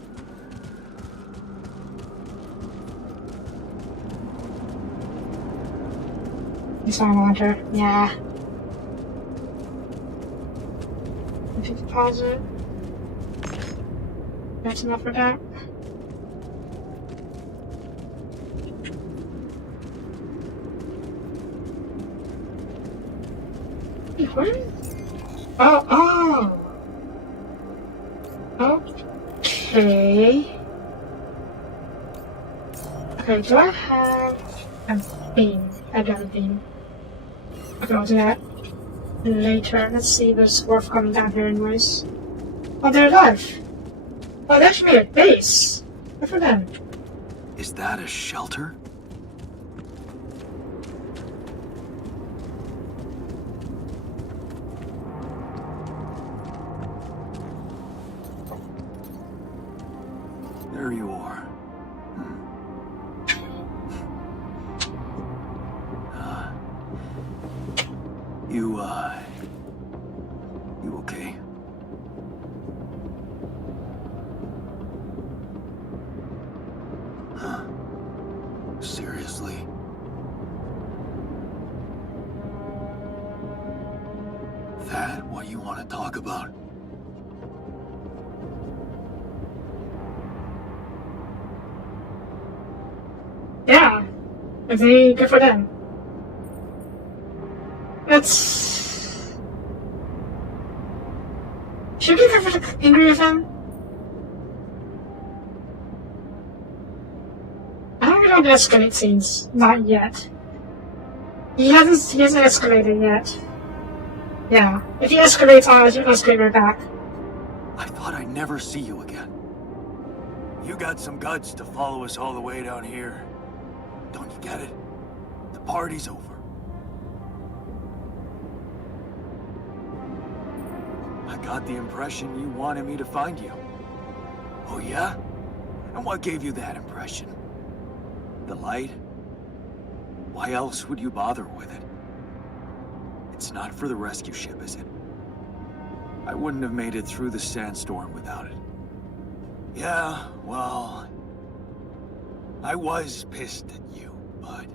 You saw a monitor? Yeah. If you can pause it. That's enough for that. Wait, what? Oh. Okay. Okay, do I have a beam? I got a beam. Okay, I'll do that later. Let's see if it's worth coming down here anyways. Oh, they're alive. Oh, they actually made a base. Good for them. Is that a shelter? There you are. You okay? Huh. Seriously? That what you want to talk about? Yeah. I think good for them. Let's Should we be angry with him? I don't really want to escalate scenes. Not yet. He hasn't escalated yet. Yeah. If he escalates, I'll escalate right back. I thought I'd never see you again. You got some guts to follow us all the way down here. Don't you get it? The party's over. I got the impression you wanted me to find you. Oh yeah? And what gave you that impression? The light? Why else would you bother with it? It's not for the rescue ship, is it? I wouldn't have made it through the sandstorm without it. Yeah, well... I was pissed at you, but...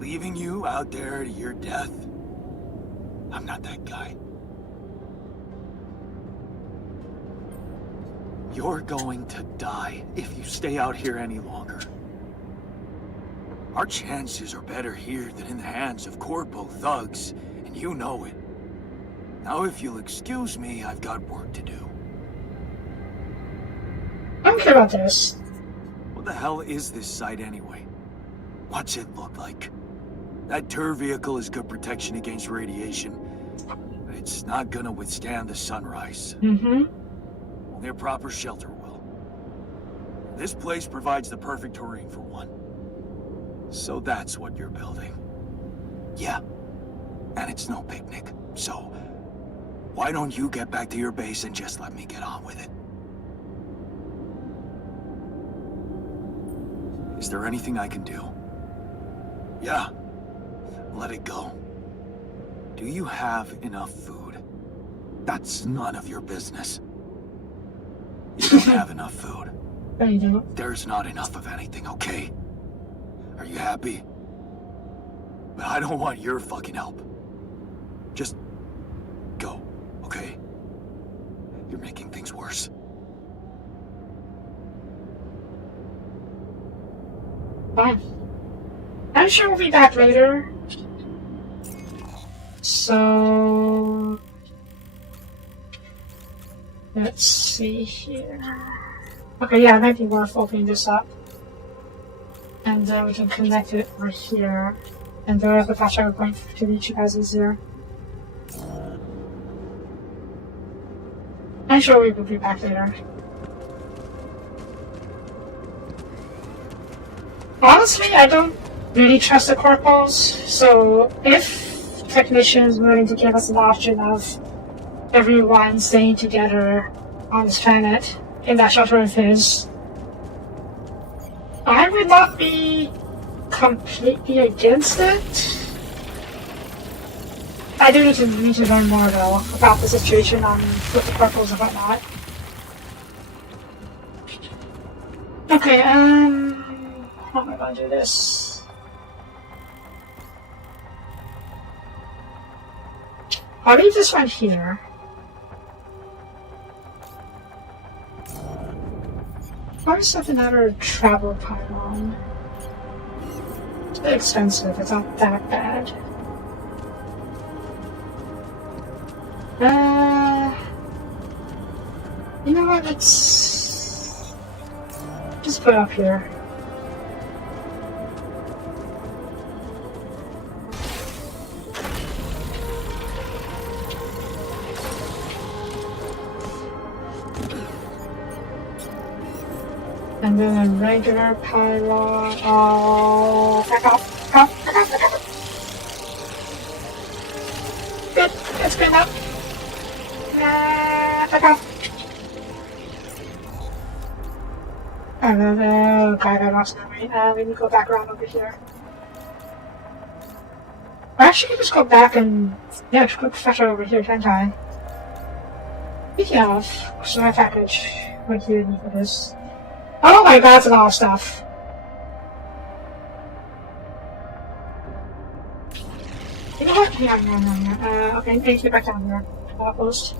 leaving you out there to your death? I'm not that guy. You're going to die if you stay out here any longer. Our chances are better here than in the hands of corpo thugs, and you know it. Now if you'll excuse me, I've got work to do. I don't care about this. What the hell is this site anyway? What's it look like? That tour vehicle is good protection against radiation, but it's not gonna withstand the sunrise. Mm-hmm. Only a proper shelter will. This place provides the perfect terrain for one. So that's what you're building. Yeah. And it's no picnic, so... why don't you get back to your base and just let me get on with it? Is there anything I can do? Yeah. Let it go. Do you have enough food? That's none of your business. You don't have enough food. No, you don't. There's not enough of anything, okay? Are you happy? But I don't want your fucking help. Just go, okay? You're making things worse. Fine. I'm sure we'll be back later. So... let's see here. Okay, yeah, it might be worth opening this up. And then we can connect it over here. And there are the patch I was going to reach you guys easier. I'm sure we will be back later. Honestly, I don't really trust the corporals, so if technicians were willing to give us an option of everyone staying together on this planet in that shelter of his, I would not be completely against it. I do need to learn more though about the situation with the corporals and whatnot. Okay, how am I gonna do this? I'll leave this one here. Or set another travel pylon. It's a bit expensive, it's not that bad. You know what, let's just put it up here. And then a regular pylon. Oh, back off, back off, back off, back off. Good, it's good enough. Back off. And then, oh god, I lost memory. We need to go back around over here. I actually can just go back and, yeah, just go fetch it over here, can't I? Speaking of, what's my package? What do you need for this? Oh my god, that's a lot of stuff. You know what? Yeah. Okay, I need to get back down here. Outpost.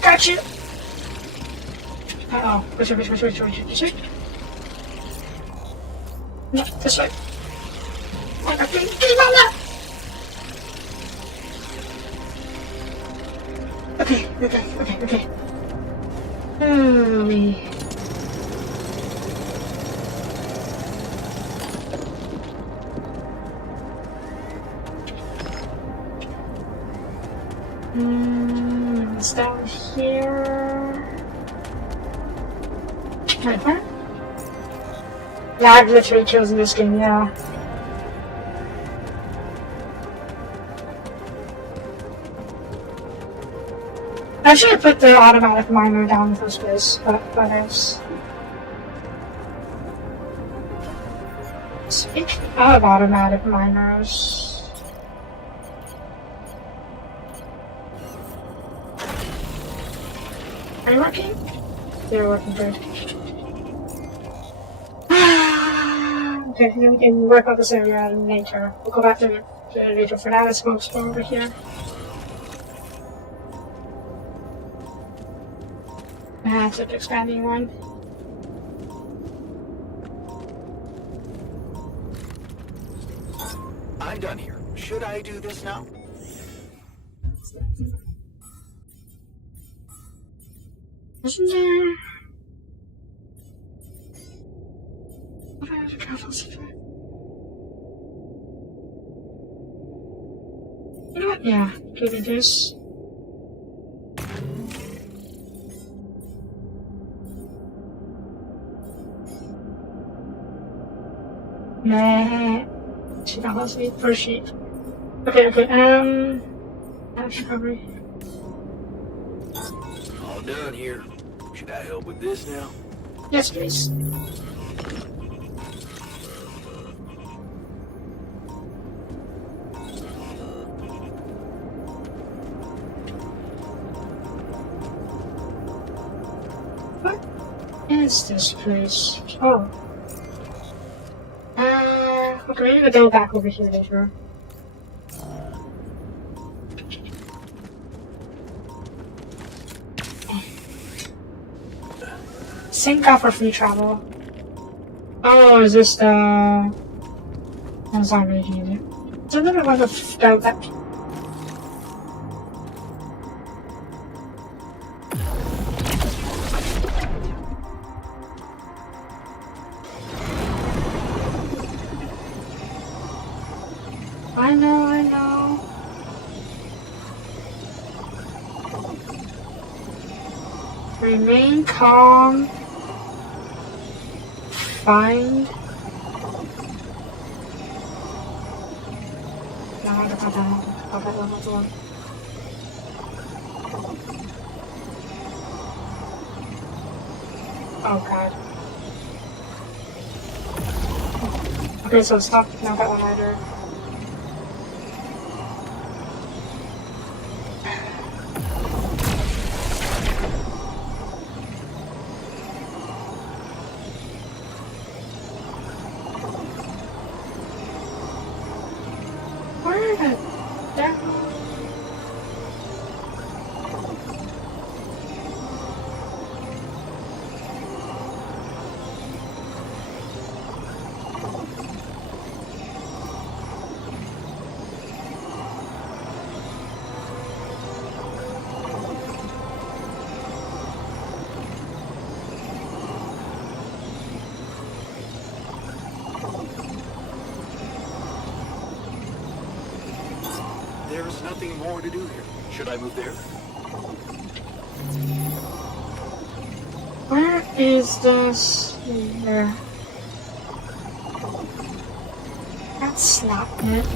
Got you! Uh-oh. Which way? No, this way. Okay, get on that! Okay. Holy. It's down here. Right there? Yeah, I've literally chosen this game, yeah. I should have put the automatic miner down in the first place, but whatever. Speaking of automatic miners... Are you working? They're working good. Okay, then we can work out this area later. We'll go back to it later. For now, let's go explore over here. That's an expanding one. I'm done here. Should I do this now? Isn't there? You know what? Yeah, give me this. Nah. $2 per sheet. Okay, ash recovery. All done here. Should I help with this now? Yes, please. What is this place? Oh. Okay, we're gonna go back over here later. Sync up for free travel. Oh, is this the... That's not really easy. It's a little bit of that. I know. Remain calm. Find. No, I got that one. Oh god. Okay, so stop. Now that one either. Where the devil? There's nothing more to do here. Should I move there? Where is this? Here. That's not it.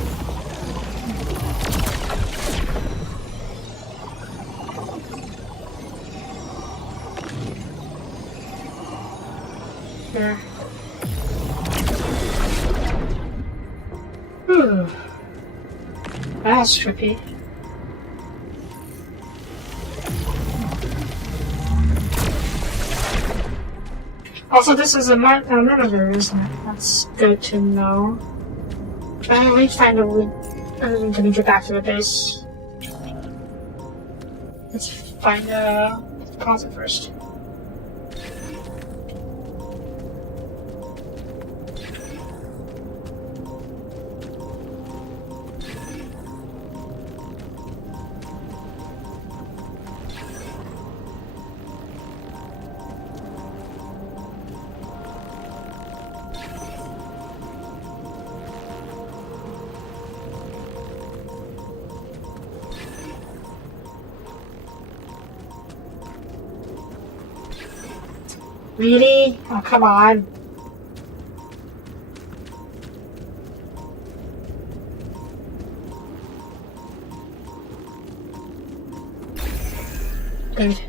There. That's trippy. Also, this is a monitor, isn't it? That's good to know. At least I know I'm gonna get back to the base. Let's find the closet first. Really? Oh, come on. Good.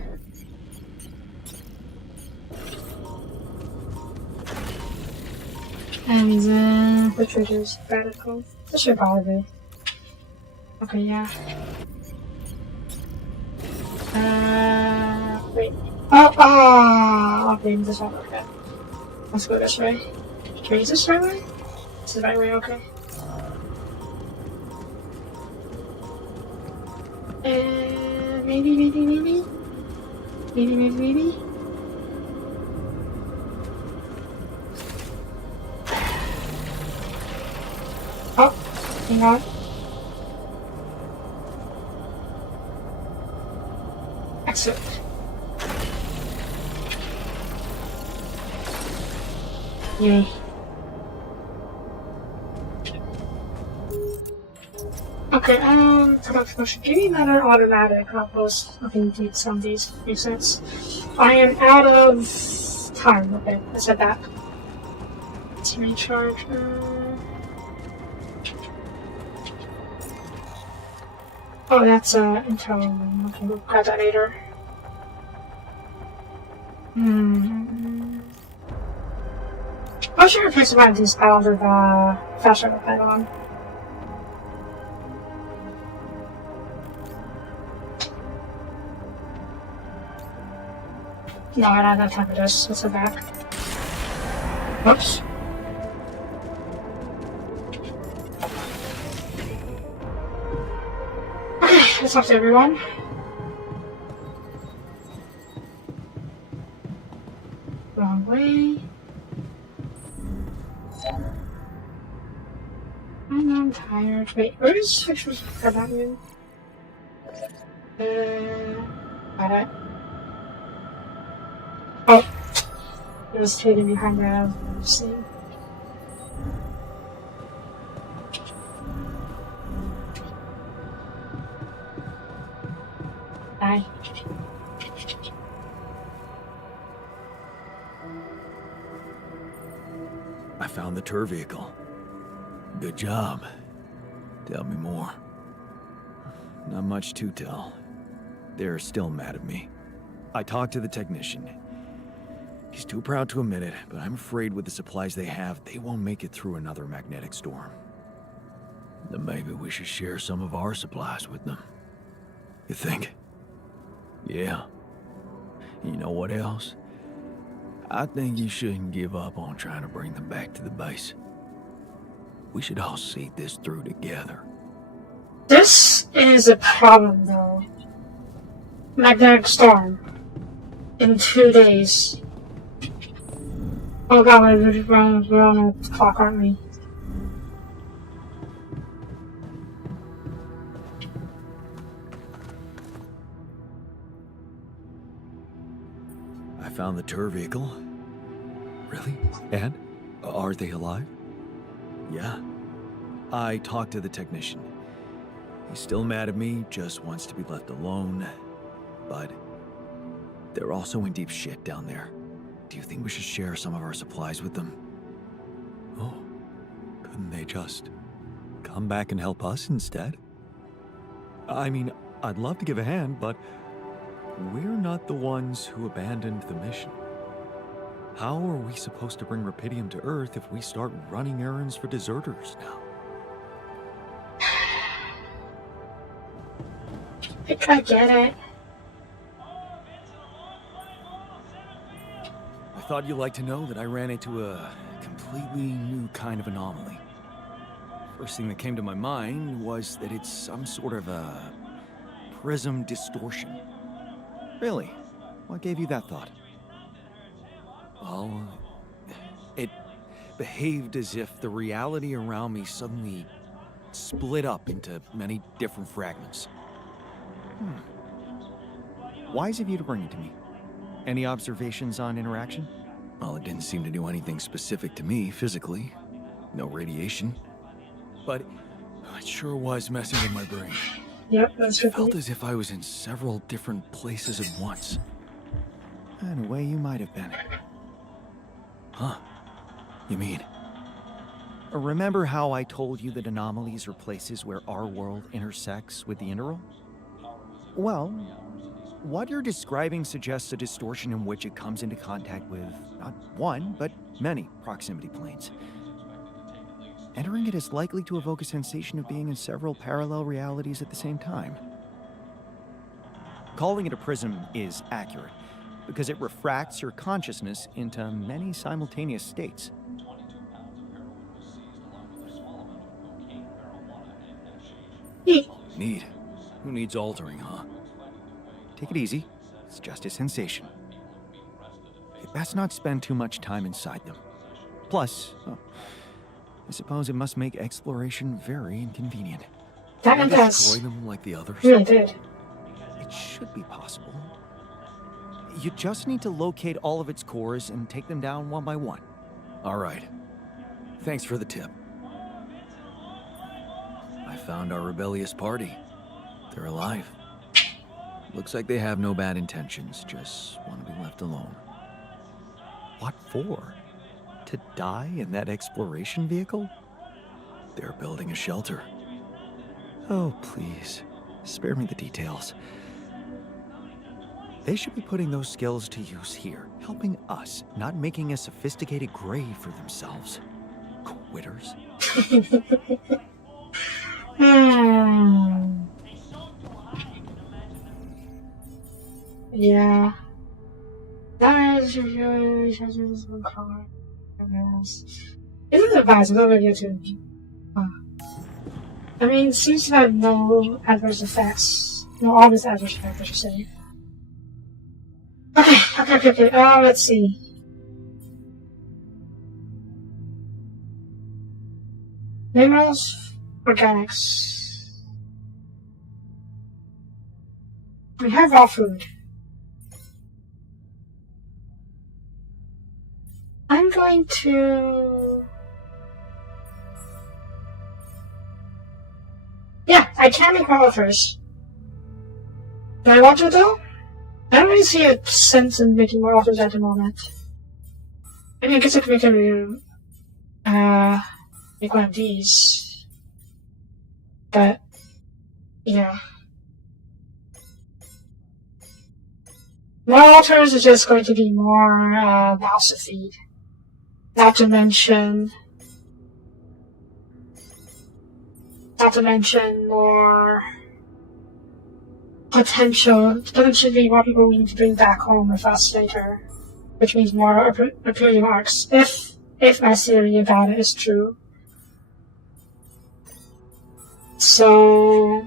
And which is radical? This should probably be. Okay, yeah. Wait. Okay, this one, okay. Let's go this way. Can we use this right way? This is the right way, okay. And maybe. Maybe. Oh, hang on. Exit. Yay. Okay, production question. Give me another automatic outpost. Okay, indeed, some of these make sense. I am out of time. Okay, I said that. Let's recharge. Oh, that's intel. Okay, we'll grab that later. I should replace one of these pals with fast travel pylon. No, I don't have time for this. Let's go back. Oops. Okay, let's talk to everyone. Wrong way. I'm tired. Wait, where is actually that you? Got it. Oh, it was hidden behind the scene. Bye. I found the tour vehicle. Good job. Tell me more. Not much to tell. They're still mad at me. I talked to the technician. He's too proud to admit it, but I'm afraid with the supplies they have, they won't make it through another magnetic storm. Then maybe we should share some of our supplies with them. You think? Yeah. You know what else? I think you shouldn't give up on trying to bring them back to the base. We should all see this through together. This is a problem, though. Magnetic storm. In 2 days. Oh god, we're on a clock, aren't we? I found the tour vehicle. Really? And? Are they alive? Yeah. I talked to the technician. He's still mad at me, just wants to be left alone. But they're also in deep shit down there. Do you think we should share some of our supplies with them? Oh, couldn't they just come back and help us instead? I mean, I'd love to give a hand, but we're not the ones who abandoned the mission. How are we supposed to bring Rapidium to Earth if we start running errands for deserters now? I get it. I thought you'd like to know that I ran into a completely new kind of anomaly. First thing that came to my mind was that it's some sort of a prism distortion. Really? What gave you that thought? Well, it behaved as if the reality around me suddenly split up into many different fragments. Wise of you to bring it to me. Any observations on interaction? Well, it didn't seem to do anything specific to me physically. No radiation. But it sure was messing with my brain. Yep, that's It felt as if I was in several different places at once. In a way, you might have been. Huh? You mean? Remember how I told you that anomalies are places where our world intersects with the interworld? Well, what you're describing suggests a distortion in which it comes into contact with not one, but many proximity planes. Entering it is likely to evoke a sensation of being in several parallel realities at the same time. Calling it a prism is accurate, because it refracts your consciousness into many simultaneous states. Neat. Who needs altering, huh? Take it easy. It's just a sensation. You'd best not spend too much time inside them. Plus, I suppose it must make exploration very inconvenient. That Destroy does. them like the others? Really did. It should be possible. You just need to locate all of its cores and take them down one by one. All right. Thanks for the tip. I found our rebellious party. They're alive. Looks like they have no bad intentions, just want to be left alone. What for? To die in that exploration vehicle? They're building a shelter. Oh, please. Spare me the details. They should be putting those skills to use here, helping us, not making a sophisticated grave for themselves. Quitters. Yeah. That is Isn't advised, not really to. I mean, it seems to have no adverse effects. No obvious adverse effects, I should say. Okay. Let's see. Minerals, organics. We have raw food. I'm going to... Yeah, I can make more offers. Do I want to though? I don't really see a sense in making more offers at the moment. I mean, I guess I could make one of these. But, yeah. More altars is just going to be more mouse to feed. Not to mention more potentially more people we need to bring back home with us later, which means more appealing arcs, if my theory about it is true. So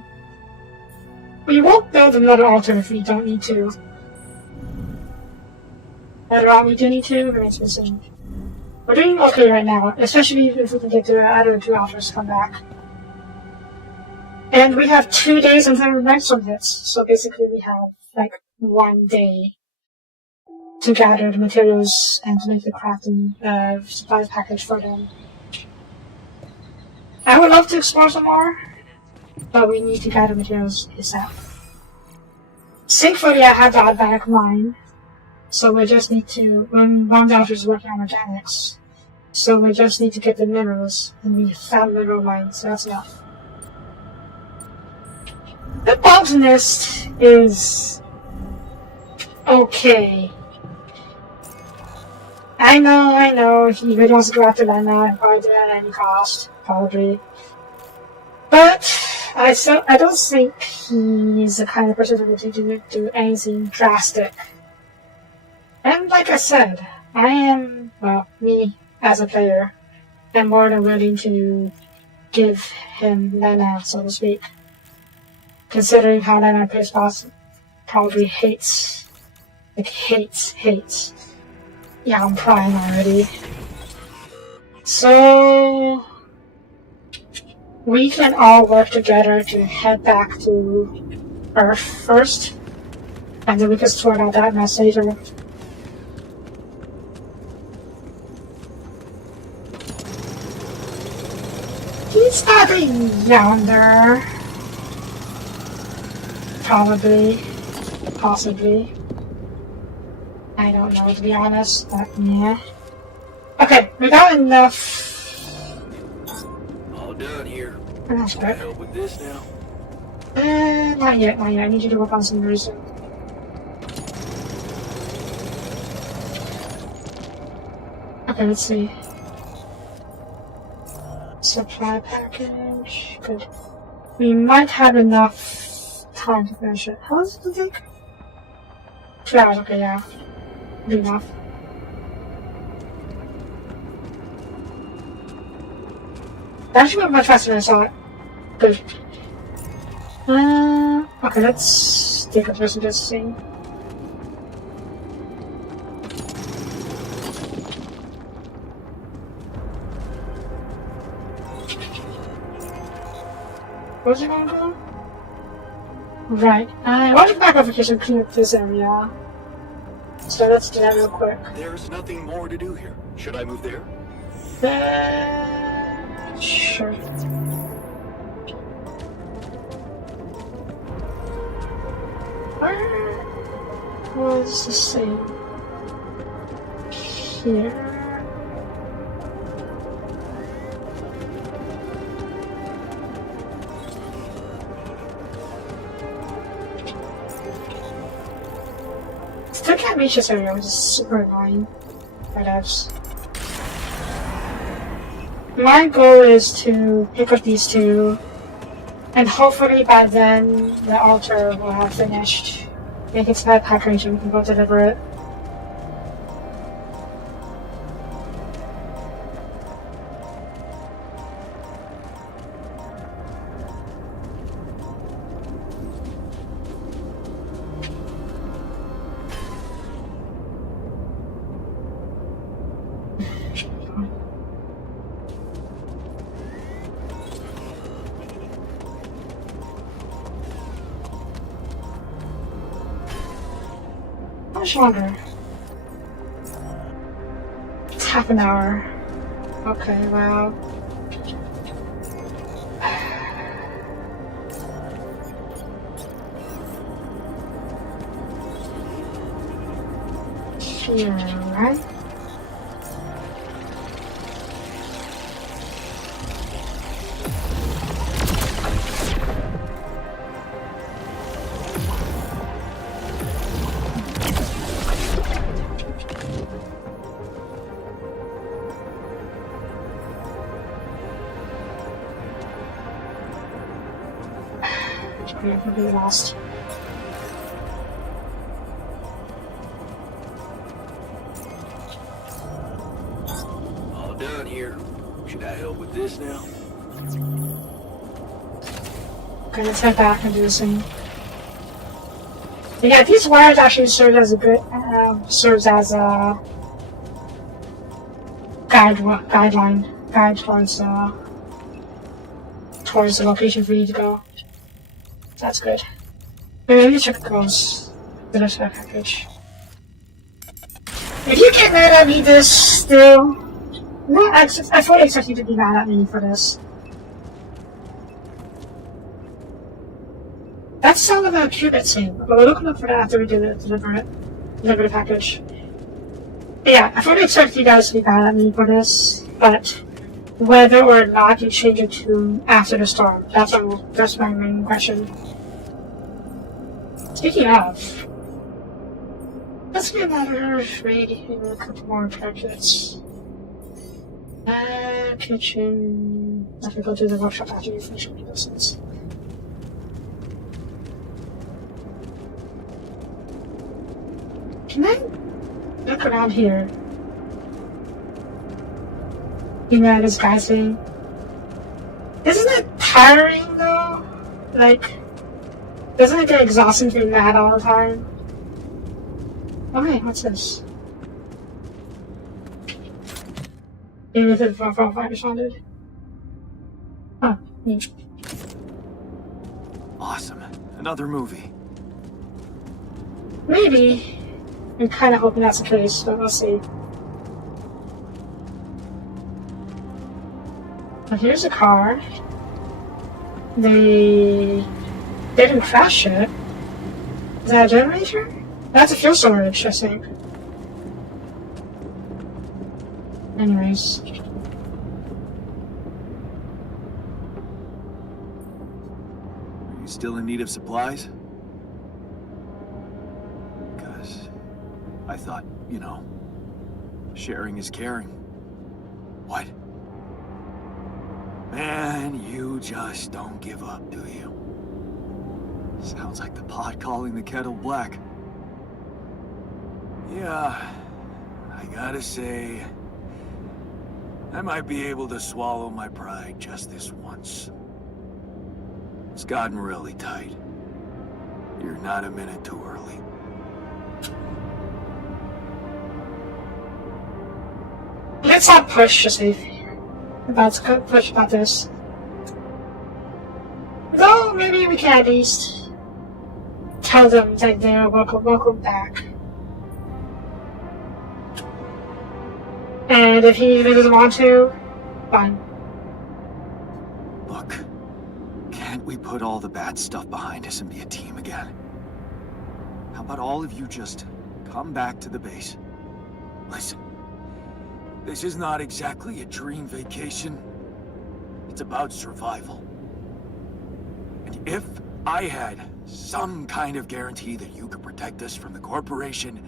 we won't build another altar if we don't need to. Later on we do need to, remains missing. We're doing okay right now, especially if we can get the other two altars to come back. And we have 2 days until the next one hits, so basically we have like 1 day to gather the materials and to make the crafting supplies package for them. I would love to explore some more, but we need to gather materials ASAP. Thankfully I have the automatic mine, so we just need to, when one doctor is working on organics, so we just need to get the minerals, and we found mineral mine, so that's enough. The botanist is okay. I know, he really wants to go after Lena and probably do it at any cost, probably. But I don't think he's the kind of person who would do anything drastic. And like I said, I am, well, me as a player, am more than willing to give him Lena, so to speak. Considering how Lena plays boss probably hates. Yeah, I'm crying already. So we can all work together to head back to Earth first, and then we can sort out that mess later. He's stopping yonder. Probably. Possibly. I don't know, to be honest, but yeah. Okay, we got enough. All done here. Enough Can I good. help with this now? Not yet, not yet. I need you to work on some reason. Okay, let's see. Supply package. Good. We might have enough time to finish it. How long does it take? 2 hours, okay, yeah. Good enough. That actually went much faster than I saw it. Good. Okay, let's take a person to see. Where's it gonna go? Right. I want to back up vacation clean up this area. So let's do that real quick. There's nothing more to do here. Should I move there? Sure. Where was this thing? Here. Still can't reach this area, which is super annoying. Whatevs. My goal is to pick up these two, and hopefully by then the altar will have finished. Make it to that package and we can go deliver it. Much longer. It's half an hour. Okay, wow. Here, right? I'm completely lost. All done here. Should I help with this now? Okay, let's head back and do this thing. But yeah, these wires actually serve as a good, serves as a guidelines, towards the location for you to go. That's good. Maybe let me check the goals for this package. If you get mad at me this still, no, I fully expect you to be mad at me for this. That's some of the qubit thing, but we're looking up for that after we deliver the package. But yeah, I fully expect you guys to be mad at me for this, but whether or not you change it to after the storm, that's my main question. Speaking of, let's get another raid, a couple more packets. Kitchen. I can go to the workshop after you finish making those things. Can I look around here? You know, this guy's thing. Isn't it tiring though? Like, doesn't it get exhausting being mad all the time? Okay, what's this? Even if it's from I responded. Oh, neat. Awesome. Another movie. Maybe. I'm kind of hoping that's the case, but we'll see. Well, here's a car. They didn't crash it. Is that a generator? That's a fuel storage, I think. Anyways. Are you still in need of supplies? Because I thought, you know, sharing is caring. What? Man, you just don't give up, do you? Sounds like the pot calling the kettle black. Yeah, I gotta say, I might be able to swallow my pride just this once. It's gotten really tight. You're not a minute too early. Let's not push, Soapie. Let's push about this. Though, maybe we can at least tell them that they're welcome back. And if he doesn't want to, fine. Look, can't we put all the bad stuff behind us and be a team again? How about all of you just come back to the base? Listen, this is not exactly a dream vacation. It's about survival. And if I had some kind of guarantee that you could protect us from the corporation,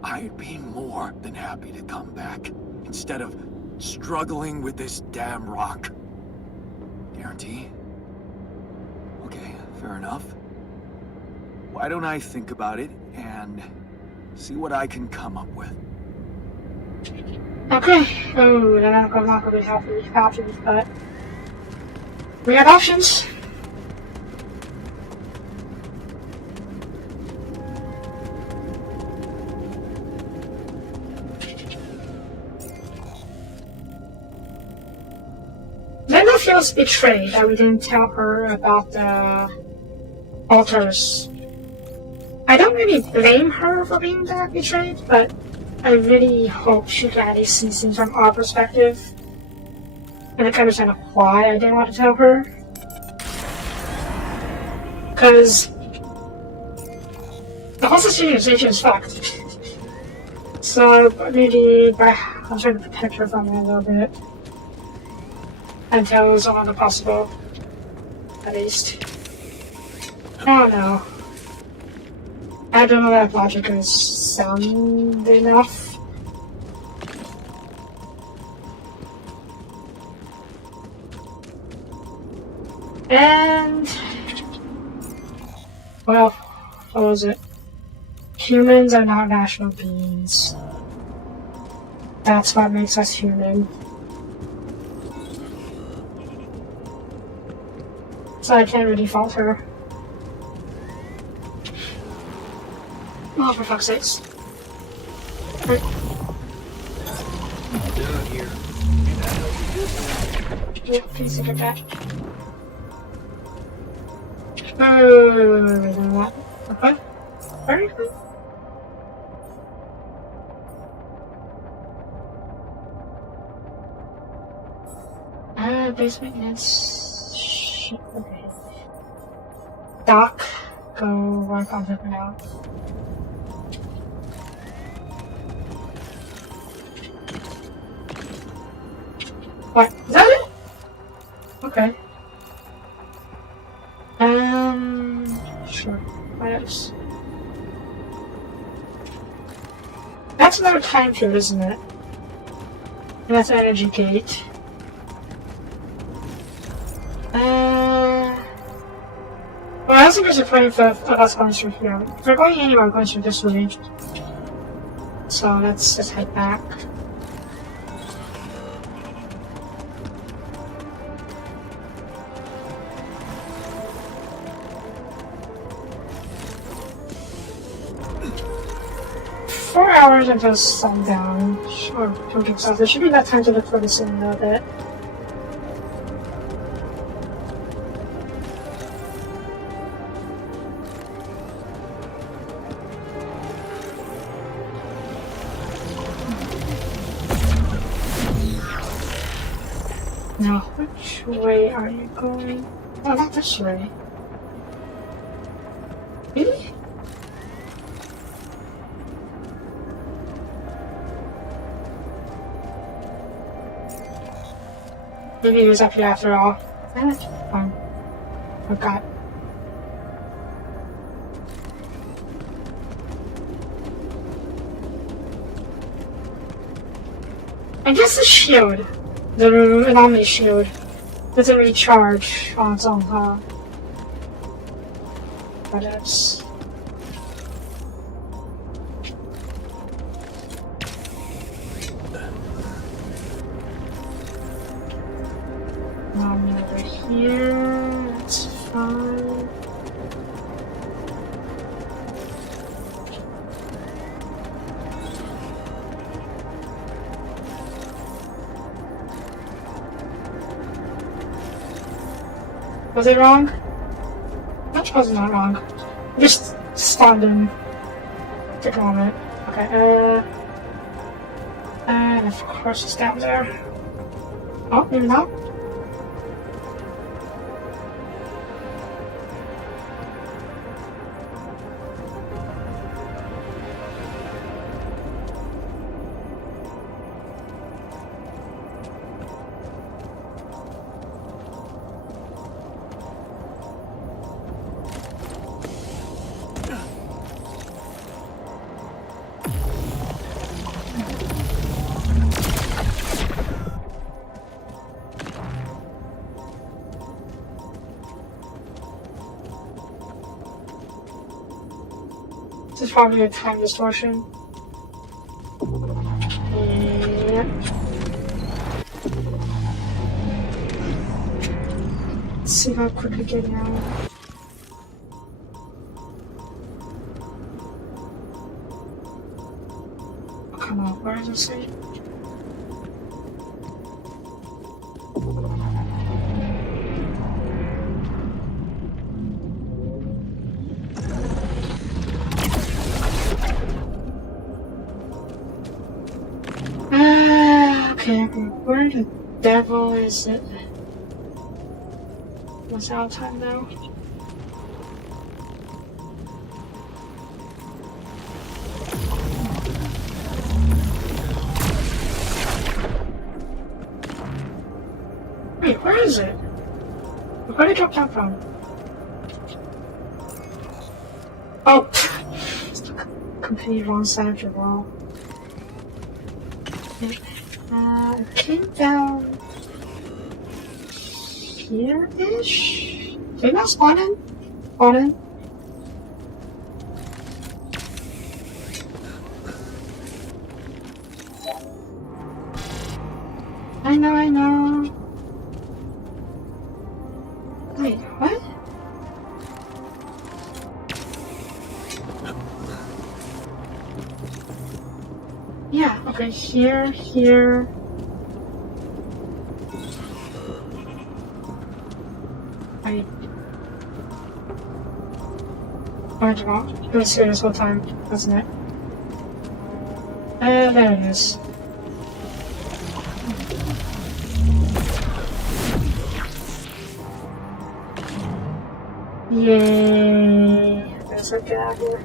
I'd be more than happy to come back, instead of struggling with this damn rock. Guarantee? Okay, fair enough. Why don't I think about it and see what I can come up with? Okay. Oh, I'm not gonna be happy, but we have options. Linda feels betrayed that we didn't tell her about the altars. I don't really blame her for being that betrayed, but I really hope she can at least see things from our perspective. And I can understand why I didn't want to tell her. Because the whole situation is fucked. So maybe I'm trying to protect her from it a little bit. Until it's all possible. At least. I don't know. I don't know if logic is sound enough. And well, what was it? Humans are not rational beings. That's what makes us human. So I can't really fault her. Oh, for fuck's sakes. Right. Yeah, please take it back. Wait. Okay. Very good. Base maintenance. Shit, okay. Doc, go work on it now. What? Is that it? Okay. Sure. What else? That's another time period, isn't it? And that's energy gate. Well, I don't think there's a point of us going through here. If we're going anywhere, we're going through this way. So let's just head back. Hours until sundown. Sure, don't get south. There should be enough time to look for this in a little bit. Now, which way are you going? Oh, not this way. Really? Maybe he was up here after all. Damn it. Fine. Oh god. I guess the shield, the anomaly shield, doesn't recharge on its own, huh? But it's... over here, that's fine. Was it wrong? That was not wrong. Just spawned in. Took a moment. Okay, and of course it's down there. Oh, maybe not. This is probably a time distortion. Yeah. Let's see how quick we get now. Oh, come on, where does it say? Okay, where the devil is it? What's our time now? Wait, where is it? Where did it drop down from? Oh! Completely wrong side of the wall. It came down here-ish? Did it not spawn in? Spawn in? I know. Wait, what? Yeah, okay, here. Where'd you go? It was here this whole time, wasn't it? There it is. Yay! Let's get out of here.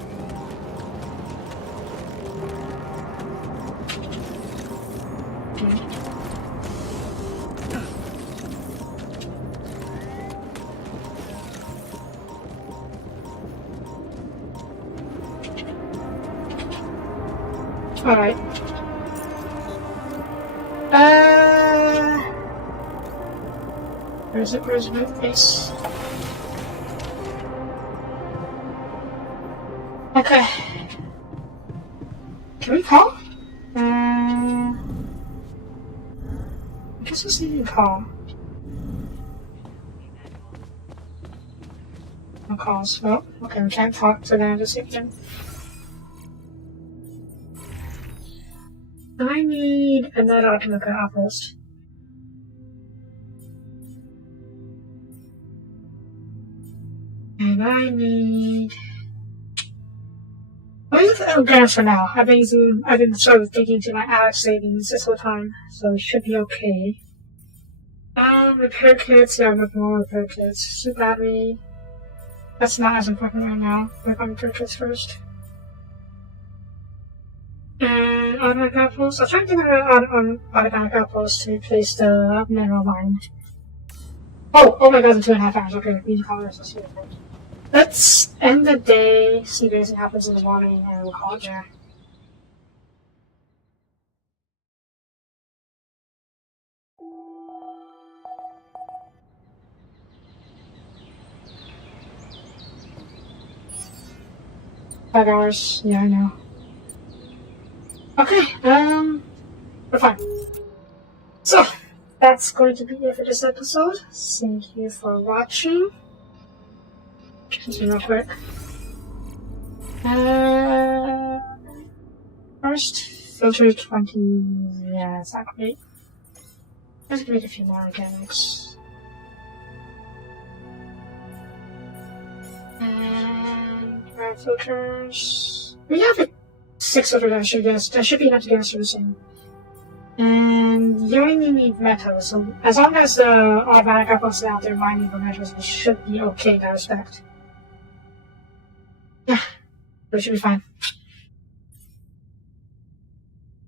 Alright. Where's it? Where's my face? Okay. Can we call? I guess it's need to call. No calls. Oh, okay, we can't talk, so then I just hit them. I need another Ultimate Outpost. And I need... I'll use the grants for now. I've been sort of thinking to my Alex savings this whole time, so it should be okay. Repair kits, yeah, I'm looking more repair kits. Suit battery. That's not as important right now. Work on repair kits first. And automatic outpost. I'll try to get an automatic outpost to replace the mineral mine. Oh my god, in 2.5 hours. Okay, we can call it. Let's end the day, see if anything happens in the morning, and we'll call it there. Five hours, yeah, I know. Okay, we're fine. So, that's going to be it for this episode. Thank you for watching. Just real quick. First, filter 20. Yeah, it's not great. Let's make a few more organics. And grab filters. We have 6 filters, I should guess. That should be enough to get us through the same. And you only need metals, so as long as the automatic outpost out there mining for metals, we should be okay in that respect. Yeah, we should be fine.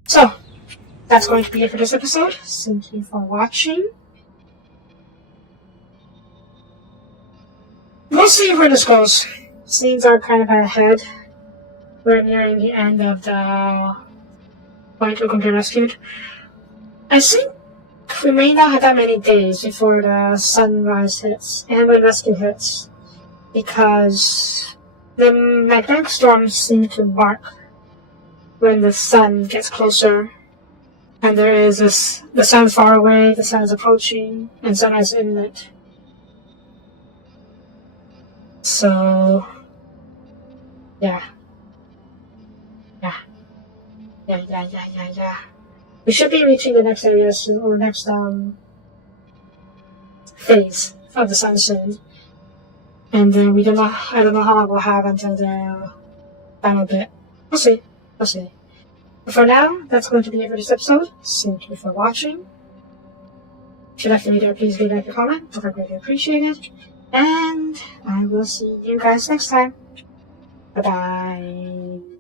So, that's going to be it for this episode. Thank you for watching. We'll see where this goes. Scenes are kind of ahead. We're nearing the end of the point we're going to be rescued. I think we may not have that many days before the sunrise hits and when rescue hits, because the magnetic storms seem to mark when the sun gets closer, and there is this, the sun's far away, the sun is approaching, and sunrise is imminent. So, yeah. We should be reaching the next area soon, or next phase of the sun soon. And we don't know, I don't know how long we'll have until the final bit. We'll see. We'll see. But for now, that's going to be it for this episode. Thank you for watching. If you liked the video, please leave a like and comment. I greatly appreciate it. And I will see you guys next time. Bye-bye.